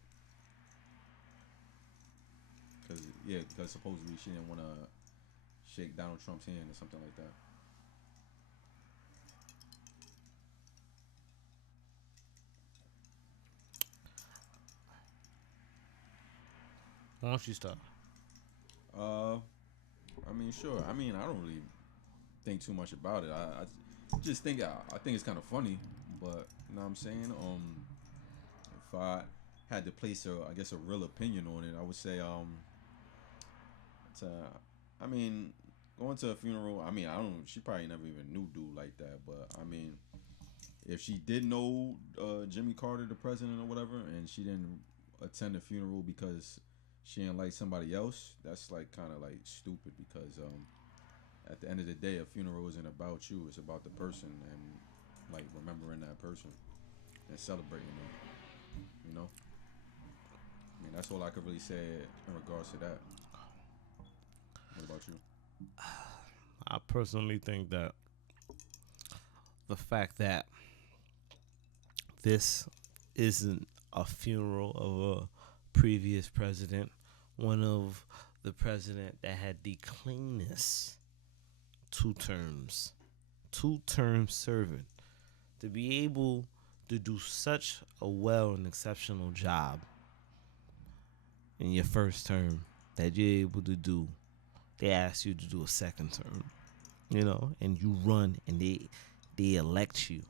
Because supposedly she didn't want to shake Donald Trump's hand or something like that. Why don't you start? I mean, sure. I mean, I don't really think too much about it. I just think I think it's kind of funny, but you know what I'm saying. If I had to place I guess a real opinion on it, I would say it's I mean, going to a funeral. I mean, I don't. She probably never even knew dude like that, but I mean, if she did know Jimmy Carter, the president or whatever, and she didn't attend the funeral because she didn't like somebody else, that's like kind of like stupid because at the end of the day, a funeral isn't about you; it's about the person and like remembering that person and celebrating them. You know, I mean, that's all I could really say in regards to that. What about you? I personally think that the fact that this isn't a funeral of a previous president, one of the president that had the cleanest two terms serving, to be able to do such a well and exceptional job in your first term that you're able to do, they ask you to do a second term, and you run and they elect you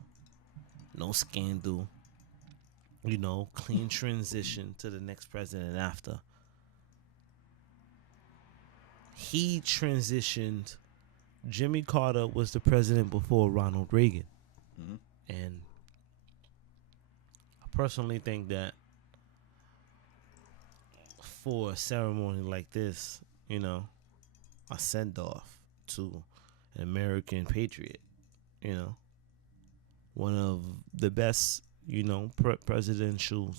no scandal. You know, clean transition to the next president after. He transitioned. Jimmy Carter was the president before Ronald Reagan. Mm-hmm. And I personally think that for a ceremony like this, you know, a send off to an American patriot, you know, one of the best, you know, presidential,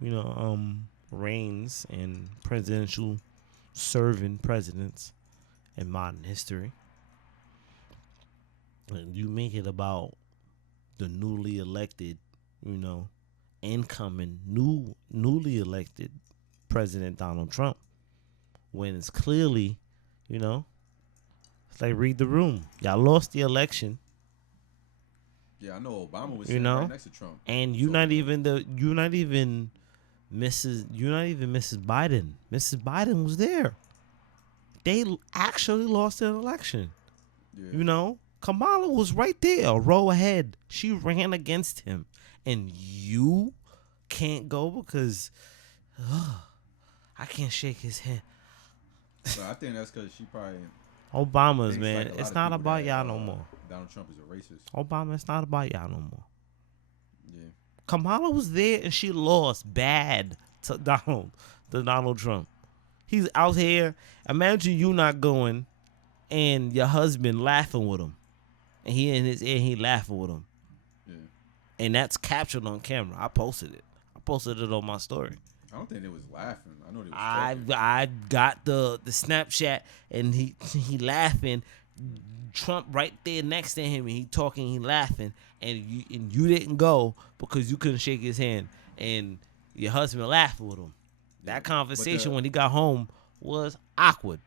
you know, reigns and presidential serving presidents in modern history. And you make it about the newly elected, you know, incoming newly elected President Donald Trump, when it's clearly, you know, it's like read the room. Y'all lost the election. Yeah, I know Obama was You sitting know, right next to Trump. and you're not even Mrs. Biden. Mrs. Biden was there. They actually lost an election. Yeah. You know, Kamala was right there, a row ahead. She ran against him, and you can't go because I can't shake his hand. But I think that's because she probably Obama's, thinks man. like a lot It's of not people about that, y'all no more. Donald Trump is a racist. Obama, it's not about y'all no more. Yeah. Kamala was there and she lost bad to Donald Trump. He's out here. Imagine you not going and your husband laughing with him. And he in his ear, he laughing with him. Yeah. And that's captured on camera. I posted it. I posted it on my story. I don't think they was laughing. I know they was talking. I got the Snapchat and he laughing. Trump right there next to him, and he talking, he laughing, and you didn't go because you couldn't shake his hand, and your husband laughing with him. Yeah. That conversation when he got home was awkward.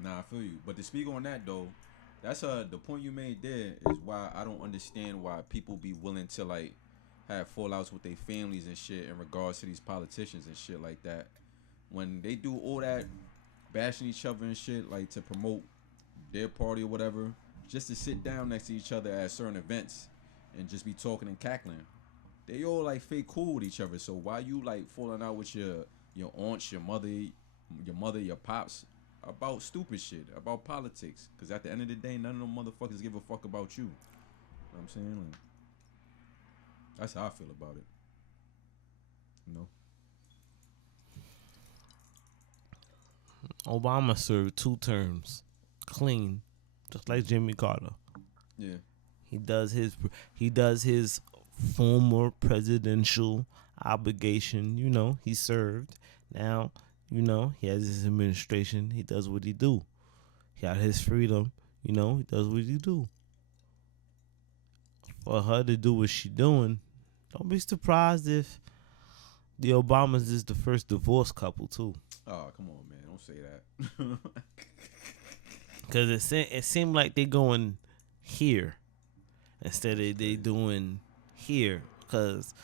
Nah, I feel you. But to speak on that though, that's the point you made there is why I don't understand why people be willing to like have fallouts with their families and shit in regards to these politicians and shit like that. When they do all that bashing each other and shit like to promote their party or whatever, just to sit down next to each other at certain events and just be talking and cackling. They all like fake cool with each other. So why you like falling out with your aunts, your mother, your pops about stupid shit, about politics? Because at the end of the day, none of them motherfuckers give a fuck about you. You know what I'm saying? Like, that's how I feel about it. You know? Obama served 2 terms, clean, just like Jimmy Carter. Yeah. He does his former presidential obligation. You know, he served. Now, you know, he has his administration. He does what he do. He got his freedom. You know, he does what he do. For her to do what she doing, don't be surprised if the Obamas is the first divorced couple too. Oh, come on, man. Don't say that. Because it seemed like they going here instead of they doing here. Because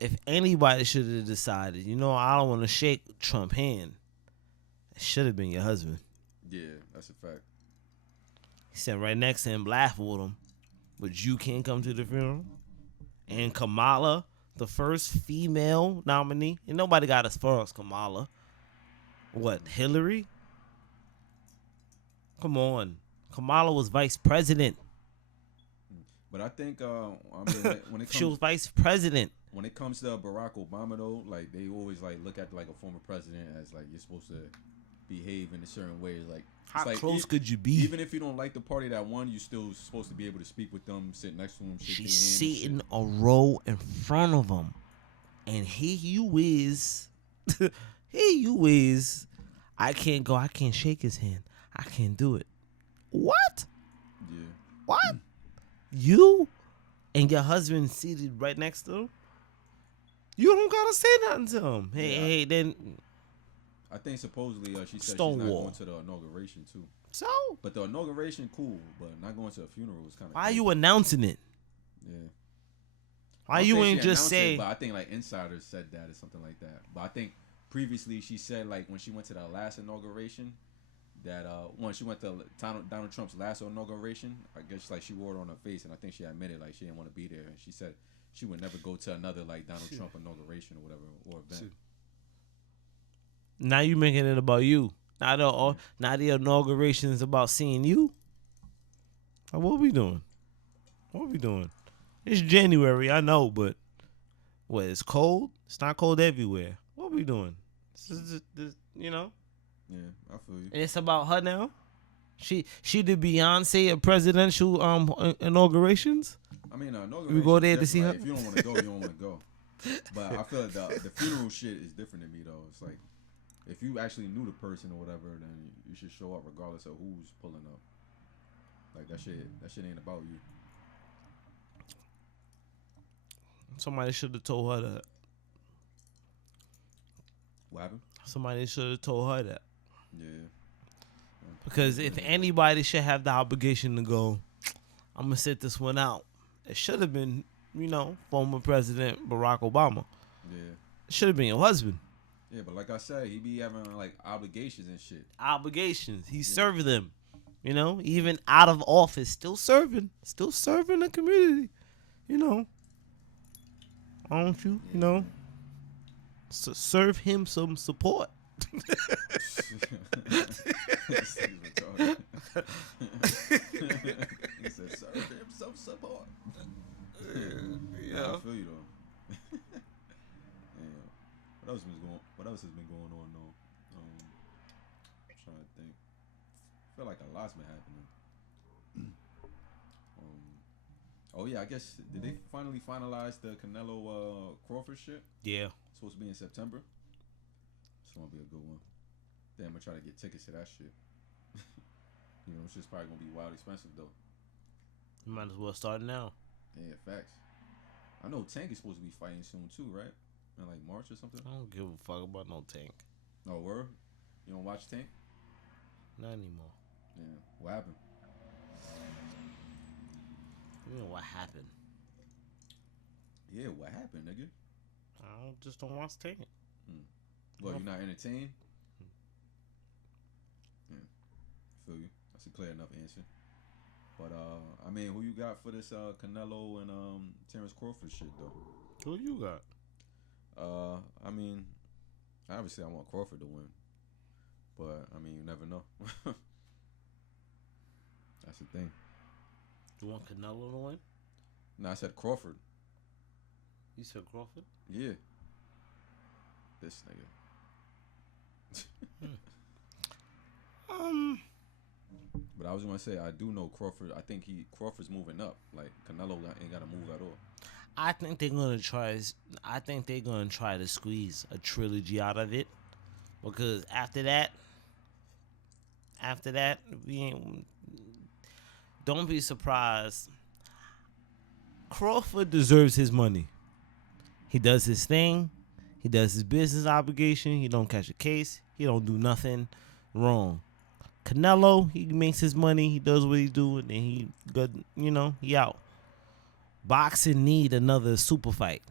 if anybody should have decided, you know, I don't want to shake Trump's hand, it should have been your husband. Yeah, that's a fact. He sat right next to him, laughing with him, but you can't come to the funeral. And Kamala, the first female nominee, and nobody got as far as Kamala. What, Hillary? Come on. Kamala was vice president. But I think when it comes She was vice president. when it comes to Barack Obama though, like they always like look at like a former president as like you're supposed to behave in a certain way. Like How like, close could you be? Even if you don't like the party that won, you still supposed to be able to speak with them, sit next to them. She's sitting a row in front of him, and here you is, I can't go. I can't shake his hand. I can't do it. What? Yeah. What? You and your husband seated right next to him? You don't gotta say nothing to him. Hey, then. I think supposedly she said Stonewall. she's not going to the inauguration too. So? But the inauguration cool, but not going to a funeral was kind of. Why are you announcing it? Yeah. Why I don't you think ain't she just announced say? it, but I think like insiders said that or something like that. But I think previously she said like when she went to the last inauguration that when she went to Donald Trump's last inauguration, I guess like she wore it on her face, and I think she admitted like she didn't want to be there, and she said she would never go to another like Donald Trump inauguration or whatever or event. Now you making it about you. Now the inauguration is about seeing you. Like, what we doing? What we doing? It's January, I know, but what? It's cold. It's not cold everywhere. What we doing? This, you know. Yeah, I feel you. And it's about her now. She the Beyonce of presidential inaugurations. I mean, inauguration. We go there to see her. Like, if you don't want to go, you don't want to go. But I feel like the funeral shit is different than me though. It's like if you actually knew the person or whatever, then you should show up regardless of who's pulling up. Like that shit ain't about you. Somebody should have told her that. What happened? Somebody should have told her that. Yeah. Because if anybody should have the obligation to go, I'm gonna sit this one out. It should have been, former President Barack Obama. Yeah. It should have been your husband. Yeah, but like I said, he be having like obligations and shit. Obligations. He's serving them. Even out of office, still serving the community. Why don't you, serve him some support? He said, serve him some support. Yeah. I feel you though. Yeah. What else has been going on though? I'm trying to think. I feel like a lot's been happening. Oh yeah, I guess did they finally finalize the Canelo Crawford shit? Yeah. It's supposed to be in September. It's gonna be a good one. Then I'm gonna try to get tickets to that shit. It's just probably gonna be wild expensive though. You might as well start now. Yeah, facts. I know Tank is supposed to be fighting soon too, right? In like March or something. I don't give a fuck about no Tank. Oh, word? You don't watch Tank? Not anymore. Yeah. What happened? You know what happened? Yeah, what happened, nigga? Just don't watch Tank. Well, you're not entertained? Yeah. Feel you. That's a clear enough answer. But I mean, who you got for this Canelo and Terrence Crawford shit though? Who you got? I mean, obviously I want Crawford to win, but I mean, you never know. That's the thing. You want Canelo to win? No, I said Crawford. You said Crawford? Yeah. This nigga. But I was gonna say I do know Crawford. I think Crawford's moving up. Like Canelo ain't got to move at all. I think they're gonna try. I think they're gonna try to squeeze a trilogy out of it, because after that, we ain't. Don't be surprised. Crawford deserves his money. He does his thing. He does his business obligation. He don't catch a case. He don't do nothing wrong. Canelo, he makes his money. He does what he do, and then he good. He out. Boxing need another super fight.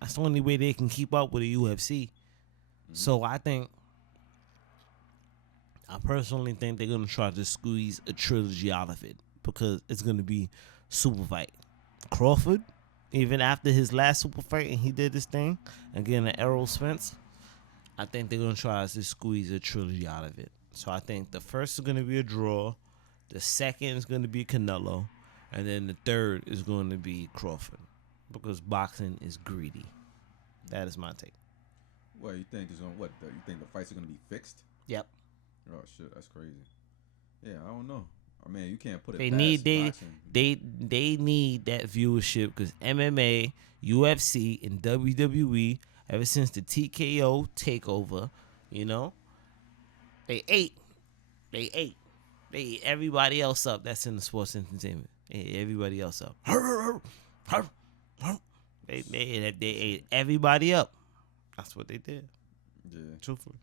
That's the only way they can keep up with the UFC. So I personally think they're gonna try to squeeze a trilogy out of it, because it's gonna be super fight. Crawford, even after his last super fight and he did this thing again at Errol Spence, I think they're gonna try to squeeze a trilogy out of it. So I think the first is gonna be a draw, the second is gonna be Canelo, and then the third is going to be Crawford, because boxing is greedy. That is my take. What you think is on what? You think the fights are gonna be fixed? Yep. Oh shit, that's crazy. Yeah, I don't know. I mean, you can't put it. They past need boxing. they need that viewership, because MMA, UFC, and WWE, ever since the TKO takeover, they ate everybody else up. That's in the sports entertainment. They ate everybody else up. They ate everybody up. That's what they did. Yeah. Truthfully.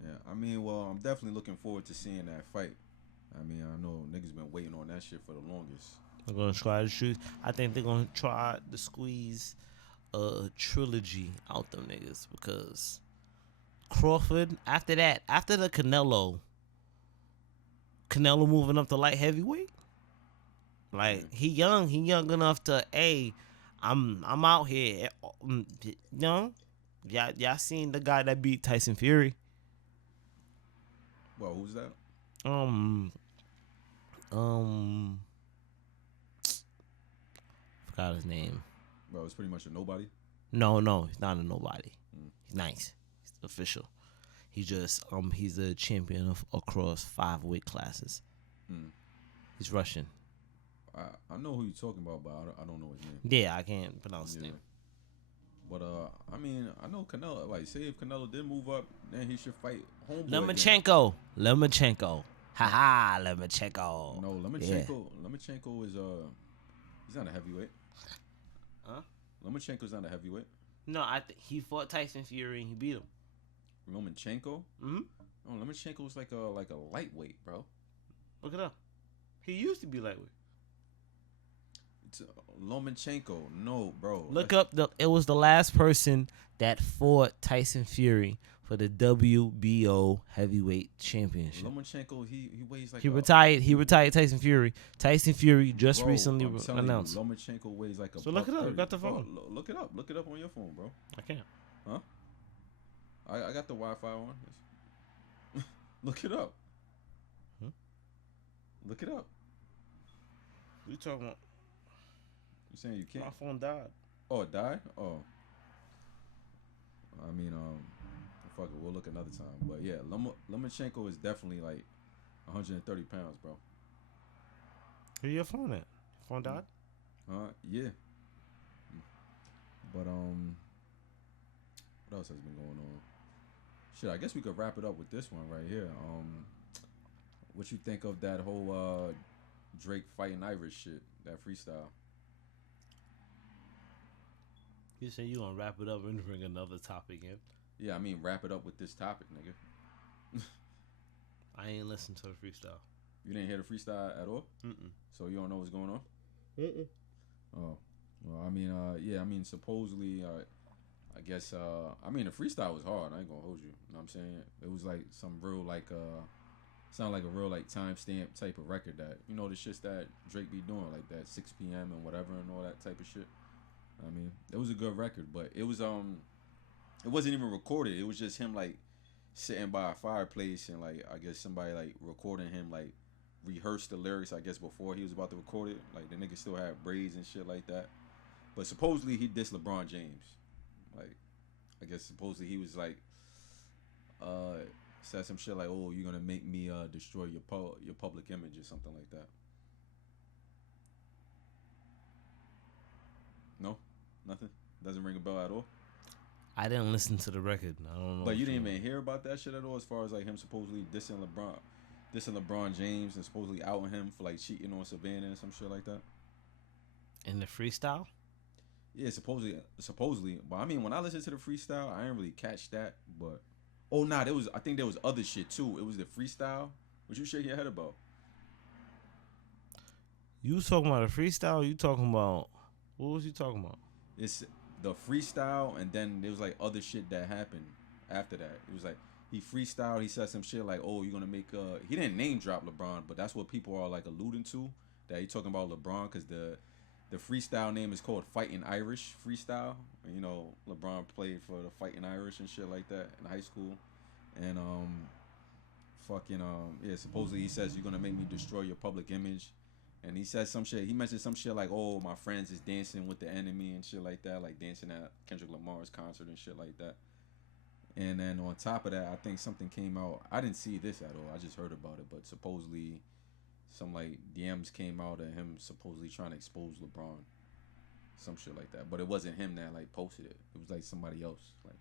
Yeah. I mean, well, I'm definitely looking forward to seeing that fight. I mean, I know niggas been waiting on that shit for the longest. They're gonna try to shoot. I think they're gonna try to squeeze a trilogy out them niggas, because Crawford, after the Canelo Canelo moving up to light heavyweight. Like he young enough to I'm out here. You know, y'all seen the guy that beat Tyson Fury? Well, who's that? Um, forgot his name. Bro, it's pretty much a nobody. No, he's not a nobody. He's nice. He's official. He just he's a champion of across 5 weight classes. He's Russian. I know who you're talking about, but I don't know his name. Yeah, I can't pronounce his name. But I mean, I know Canelo. Like, say if Canelo did move up, then he should fight Homeboy. Lomachenko. Haha, Lomachenko. No, Lomachenko. Yeah. Lomachenko is he's not a heavyweight. Huh? Lomachenko's not a heavyweight. No, he fought Tyson Fury and he beat him. Lomachenko. Mhm. Oh, Lomachenko's like a lightweight, bro. Look it up. He used to be lightweight. It's Lomachenko. No, bro. Look up it was the last person that fought Tyson Fury for the WBO heavyweight championship. Lomachenko, he weighs like He retired Tyson Fury. Tyson Fury just bro, recently I'm telling announced. You, Lomachenko weighs like a. So look it up. 30. You got the phone. Bro, look it up. Look it up on your phone, bro. I can't. Huh? I got the Wi-Fi on. Look it up. Look it up. What you talking about? You saying you can't? My phone died. Oh, it died? Oh. I mean, fuck it. We'll look another time. But yeah, Lomachenko is definitely like 130 pounds, bro. Where your phone at? Phone died? Yeah. But what else has been going on? Shit, I guess we could wrap it up with this one right here. What you think of that whole Drake fighting Irish shit, that freestyle? You say you gonna wrap it up and bring another topic in? Yeah, I mean wrap it up with this topic, nigga. I ain't listened to the freestyle. You didn't hear the freestyle at all? So you don't know what's going on? Oh, well, I mean, yeah, I mean, supposedly, I guess, I mean, the freestyle was hard. I ain't gonna hold you. You know what I'm saying? It was like some real, like, sound like a real, like, timestamp type of record that, you know, the shits that Drake be doing, like that 6 p.m. and whatever and all that type of shit. I mean, it was a good record, but it was, it wasn't even recorded. It was just him, like, sitting by a fireplace and, like, I guess somebody, like, recording him, like, rehearsed the lyrics, I guess, before he was about to record it. Like, the nigga still had braids and shit like that. But supposedly he dissed LeBron James. Like, I guess supposedly he was like, said some shit like, "Oh, you're gonna make me destroy your public image" or something like that. No, nothing. Doesn't ring a bell at all. I didn't listen to the record. I don't know. But you didn't even hear about that shit at all, as far as like him supposedly dissing LeBron James and supposedly outing him for like cheating on Savannah and some shit like that. In the freestyle? Yeah, supposedly. But I mean, when I listened to the freestyle, I didn't really catch that. But I think there was other shit too. It was the freestyle. What you shake your head about? You was talking about a freestyle? Or you talking about what was you talking about? It's the freestyle, and then there was like other shit that happened after that. It was like he freestyled. He said some shit like, "Oh, you're gonna make." He didn't name drop LeBron, but that's what people are like alluding to. That he talking about LeBron because the freestyle name is called Fighting Irish Freestyle. And, you know, LeBron played for the Fighting Irish and shit like that in high school. And yeah, supposedly he says you're gonna make me destroy your public image. And he says some shit. He mentioned some shit like, "Oh, my friends is dancing with the enemy" and shit like that, like dancing at Kendrick Lamar's concert and shit like that. And then on top of that, I think something came out. I didn't see this at all. I just heard about it. But supposedly, some like DMs came out of him supposedly trying to expose LeBron, some shit like that. But it wasn't him that like posted it. It was like somebody else. Like,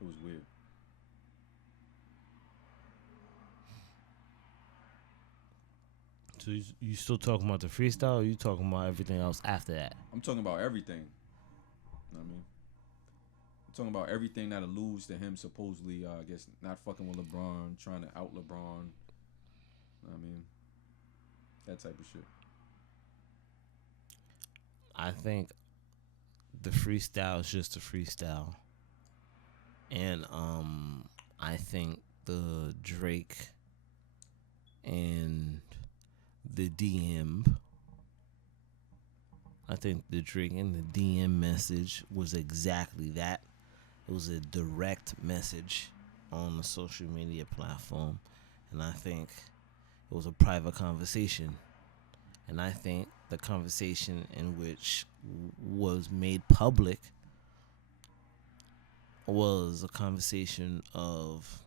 it was weird. So you still talking about the freestyle, or you talking about everything else after that? I'm talking about everything. You know what I mean? I'm talking about everything that alludes to him supposedly, I guess, not fucking with LeBron, trying to out LeBron. You know what I mean? That type of shit. I think the freestyle is just a freestyle. And I think the Drake and the DM. I think the Drake and the DM message was exactly that. It was a direct message on the social media platform, and I think it was a private conversation. And I think the conversation in which was made public was a conversation of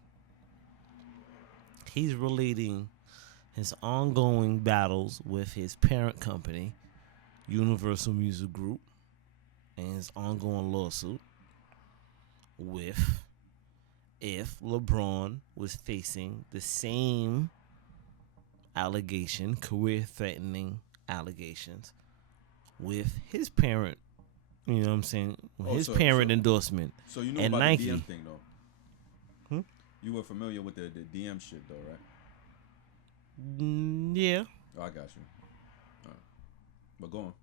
he's relating his ongoing battles with his parent company, Universal Music Group, and his ongoing lawsuit with if LeBron was facing the same allegation, career-threatening allegations, with his parent, you know what I'm saying, his parent endorsement, So you know and about Nike. the DM thing though. You were familiar with the DM shit though, right? Yeah. Oh, I got you. But go on.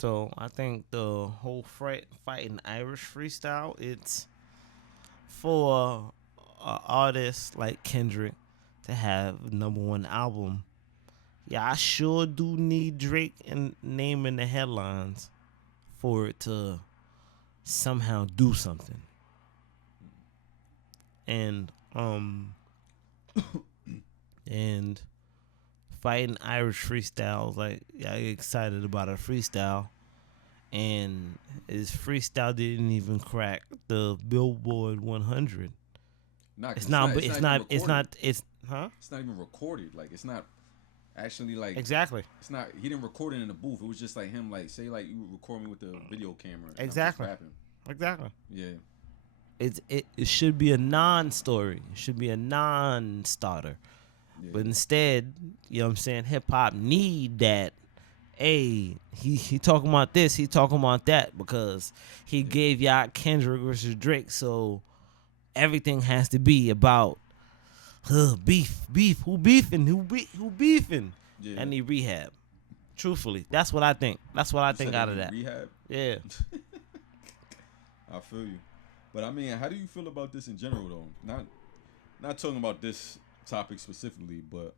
So I think the whole fighting Irish freestyle, it's for an artist like Kendrick to have #1 album. Yeah, I sure do need Drake and name in the headlines for it to somehow do something. And and fighting Irish freestyle, like I get excited about a freestyle, and his freestyle didn't even crack the Billboard 100. It's not even recorded. Like it's not actually like exactly. It's not. He didn't record it in the booth. It was just like him. Like say like you would record me with the video camera. And Exactly. I'm just rapping. Exactly. Yeah. It should be a non-story. It should be a non-starter. Yeah. But instead, you know what I'm saying, hip hop need that. Hey, he talking about this, he talking about that, because he gave y'all Kendrick versus Drake, so everything has to be about beef, who beefing, who beefing. Yeah. I need rehab. Truthfully, that's what I think. That's what I think out of that. Rehab. Yeah. I feel you, but I mean, how do you feel about this in general though? Not talking about this topic specifically, but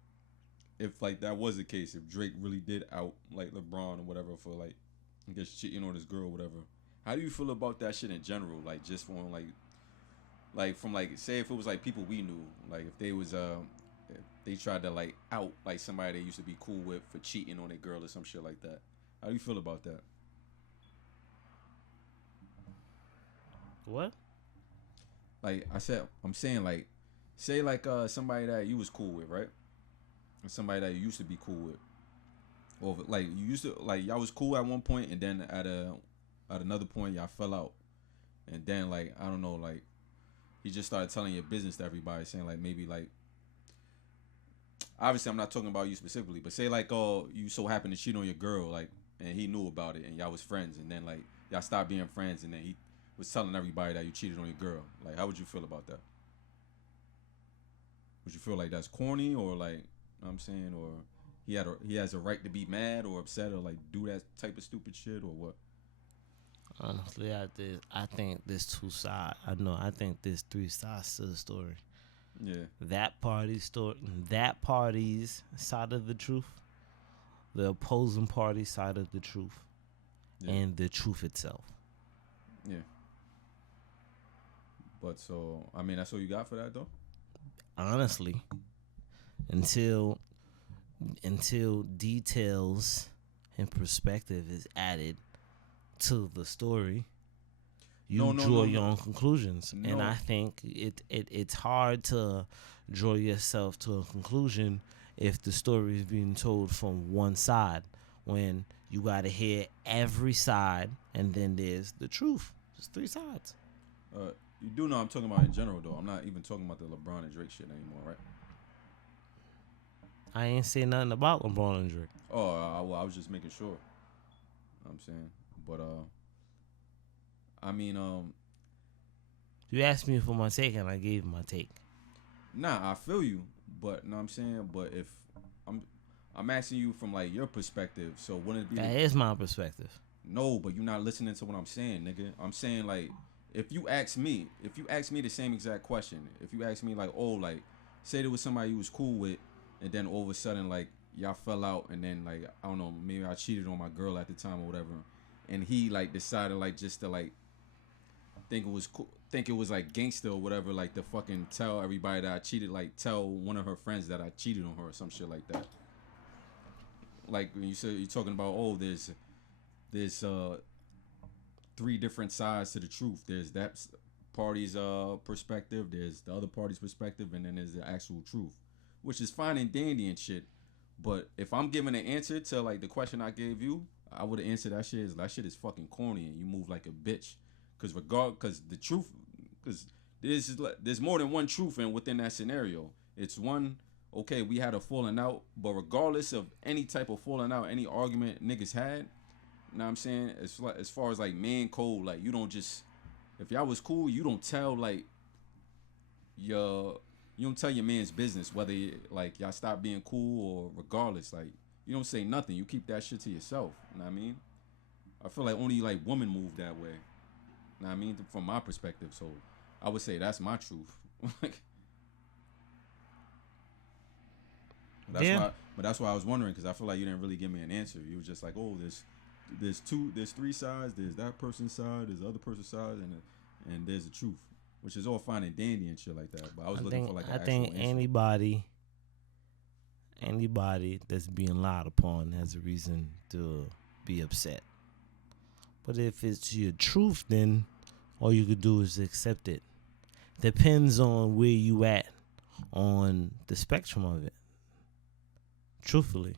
if like that was the case, if Drake really did out like LeBron or whatever for like I guess cheating on his girl or whatever, how do you feel about that shit in general? Like just from like from like say if it was like people we knew, like if they was if they tried to like out like somebody they used to be cool with for cheating on a girl or some shit like that. How do you feel about that? What? Like I'm saying like say like somebody that you was cool with, right? And somebody that you used to be cool with. Or like you used to like y'all was cool at one point and then at another point y'all fell out. And then like I don't know, like he just started telling your business to everybody, saying like maybe like obviously I'm not talking about you specifically, but say like you so happened to cheat on your girl, like and he knew about it and y'all was friends and then like y'all stopped being friends and then he was telling everybody that you cheated on your girl. Like how would you feel about that? Would you feel like that's corny or like, you know what I'm saying, or he has a right to be mad or upset or like do that type of stupid shit or what? Honestly, I think there's two sides. I think there's three sides to the story. Yeah. That party's side of the truth, the opposing party's side of the truth, and the truth itself. Yeah. But so, I mean, that's all you got for that though? Honestly, until details and perspective is added to the story, you draw your own conclusions. No. And I think it's hard to draw yourself to a conclusion if the story is being told from one side, when you got to hear every side and then there's the truth. There's three sides. You do know I'm talking about in general though. I'm not even talking about the LeBron and Drake shit anymore, right? I ain't saying nothing about LeBron and Drake. Oh, I was just making sure. I'm saying, but I mean, You asked me for my take and I gave my take. nah, I feel you, but know what I'm saying, but if I'm asking you from like your perspective, so wouldn't it be? That is my perspective. No, but you're not listening to what I'm saying, nigga. I'm saying like if you ask me the same exact question, if you ask me like, oh, like say there was somebody you was cool with, and then all of a sudden like y'all fell out, and then like I don't know, maybe I cheated on my girl at the time or whatever, and he like decided like just to like think it was cool, think it was like gangster or whatever, like to fucking tell everybody that I cheated, like tell one of her friends that I cheated on her or some shit like that. Like when you said you're talking about, oh, there's 3 different sides to the truth. There's that party's perspective, there's the other party's perspective, and then there's the actual truth, which is fine and dandy and shit. But if I'm giving an answer to like the question I gave you, I would have answered that shit is fucking corny and you move like a bitch. Cause the truth, cause there's more than one truth within that scenario. It's one, okay, we had a falling out, but regardless of any type of falling out, any argument niggas had, you know what I'm saying? As far as like man code, like you don't just, if y'all was cool, you don't tell like you don't tell your man's business whether like y'all stop being cool or regardless. Like you don't say nothing. You keep that shit to yourself. You know what I mean? I feel like only like women move that way. You know what I mean? From my perspective. So I would say that's my truth. That's why I was wondering, because I feel like you didn't really give me an answer. You were just like, oh, there's 3 sides. There's that person's side. There's the other person's side, and there's the truth, which is all fine and dandy and shit like that. But I was looking for like an actual answer. Anybody that's being lied upon has a reason to be upset. But if it's your truth, then all you could do is accept it. Depends on where you at on the spectrum of it. Truthfully.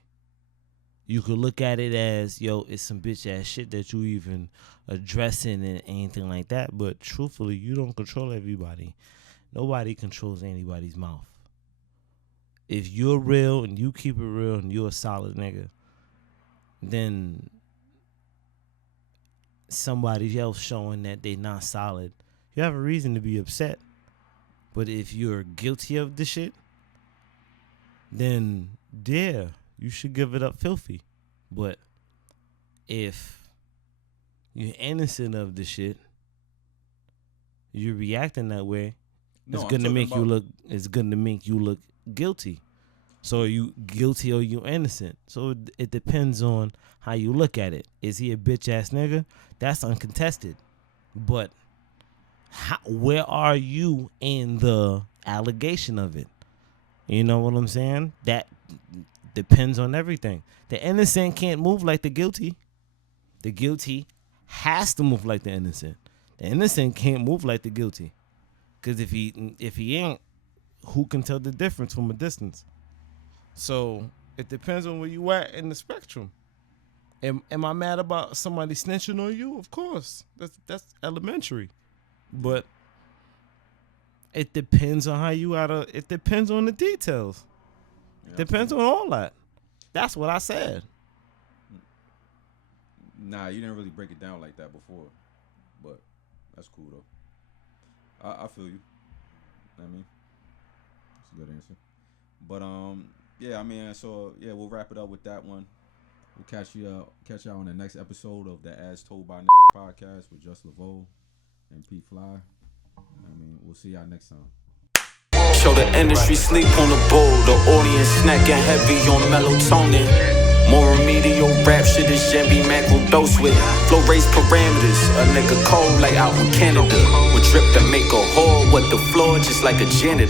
You could look at it as, yo, it's some bitch ass shit that you even addressing and anything like that. But truthfully, you don't control everybody. Nobody controls anybody's mouth. If you're real and you keep it real and you're a solid nigga, then somebody else showing that they not solid, you have a reason to be upset. But if you're guilty of the shit, then yeah, you should give it up filthy. But if you're innocent of the shit, you're reacting that way, it's gonna make you look guilty. So are you guilty or you innocent? So it depends on how you look at it. Is he a bitch ass nigga? That's uncontested. But where are you in the allegation of it? You know what I'm saying? That depends on everything. The innocent can't move like the guilty. The guilty has to move like the innocent. The innocent can't move like the guilty. Because if he ain't, who can tell the difference from a distance? So it depends on where you at in the spectrum. Am I mad about somebody snitching on you? Of course. That's elementary. But it depends on how you it depends on the details. Yeah, depends on all that. That's what I said. Nah, you didn't really break it down like that before. But that's cool though. I feel you. I mean, that's a good answer. But yeah, I mean, so yeah, we'll wrap it up with that one. We'll catch y'all on the next episode of the As Told by podcast with Just Laveau and P Fly. I mean, we'll see y'all next time. Show the industry sleep on the bowl, the audience snacking heavy on melatonin. More remedial rap shit is Jemby Mac will dose with. Flow raise parameters, a nigga cold like out in Canada. With drip to make a hole with the floor just like a janitor.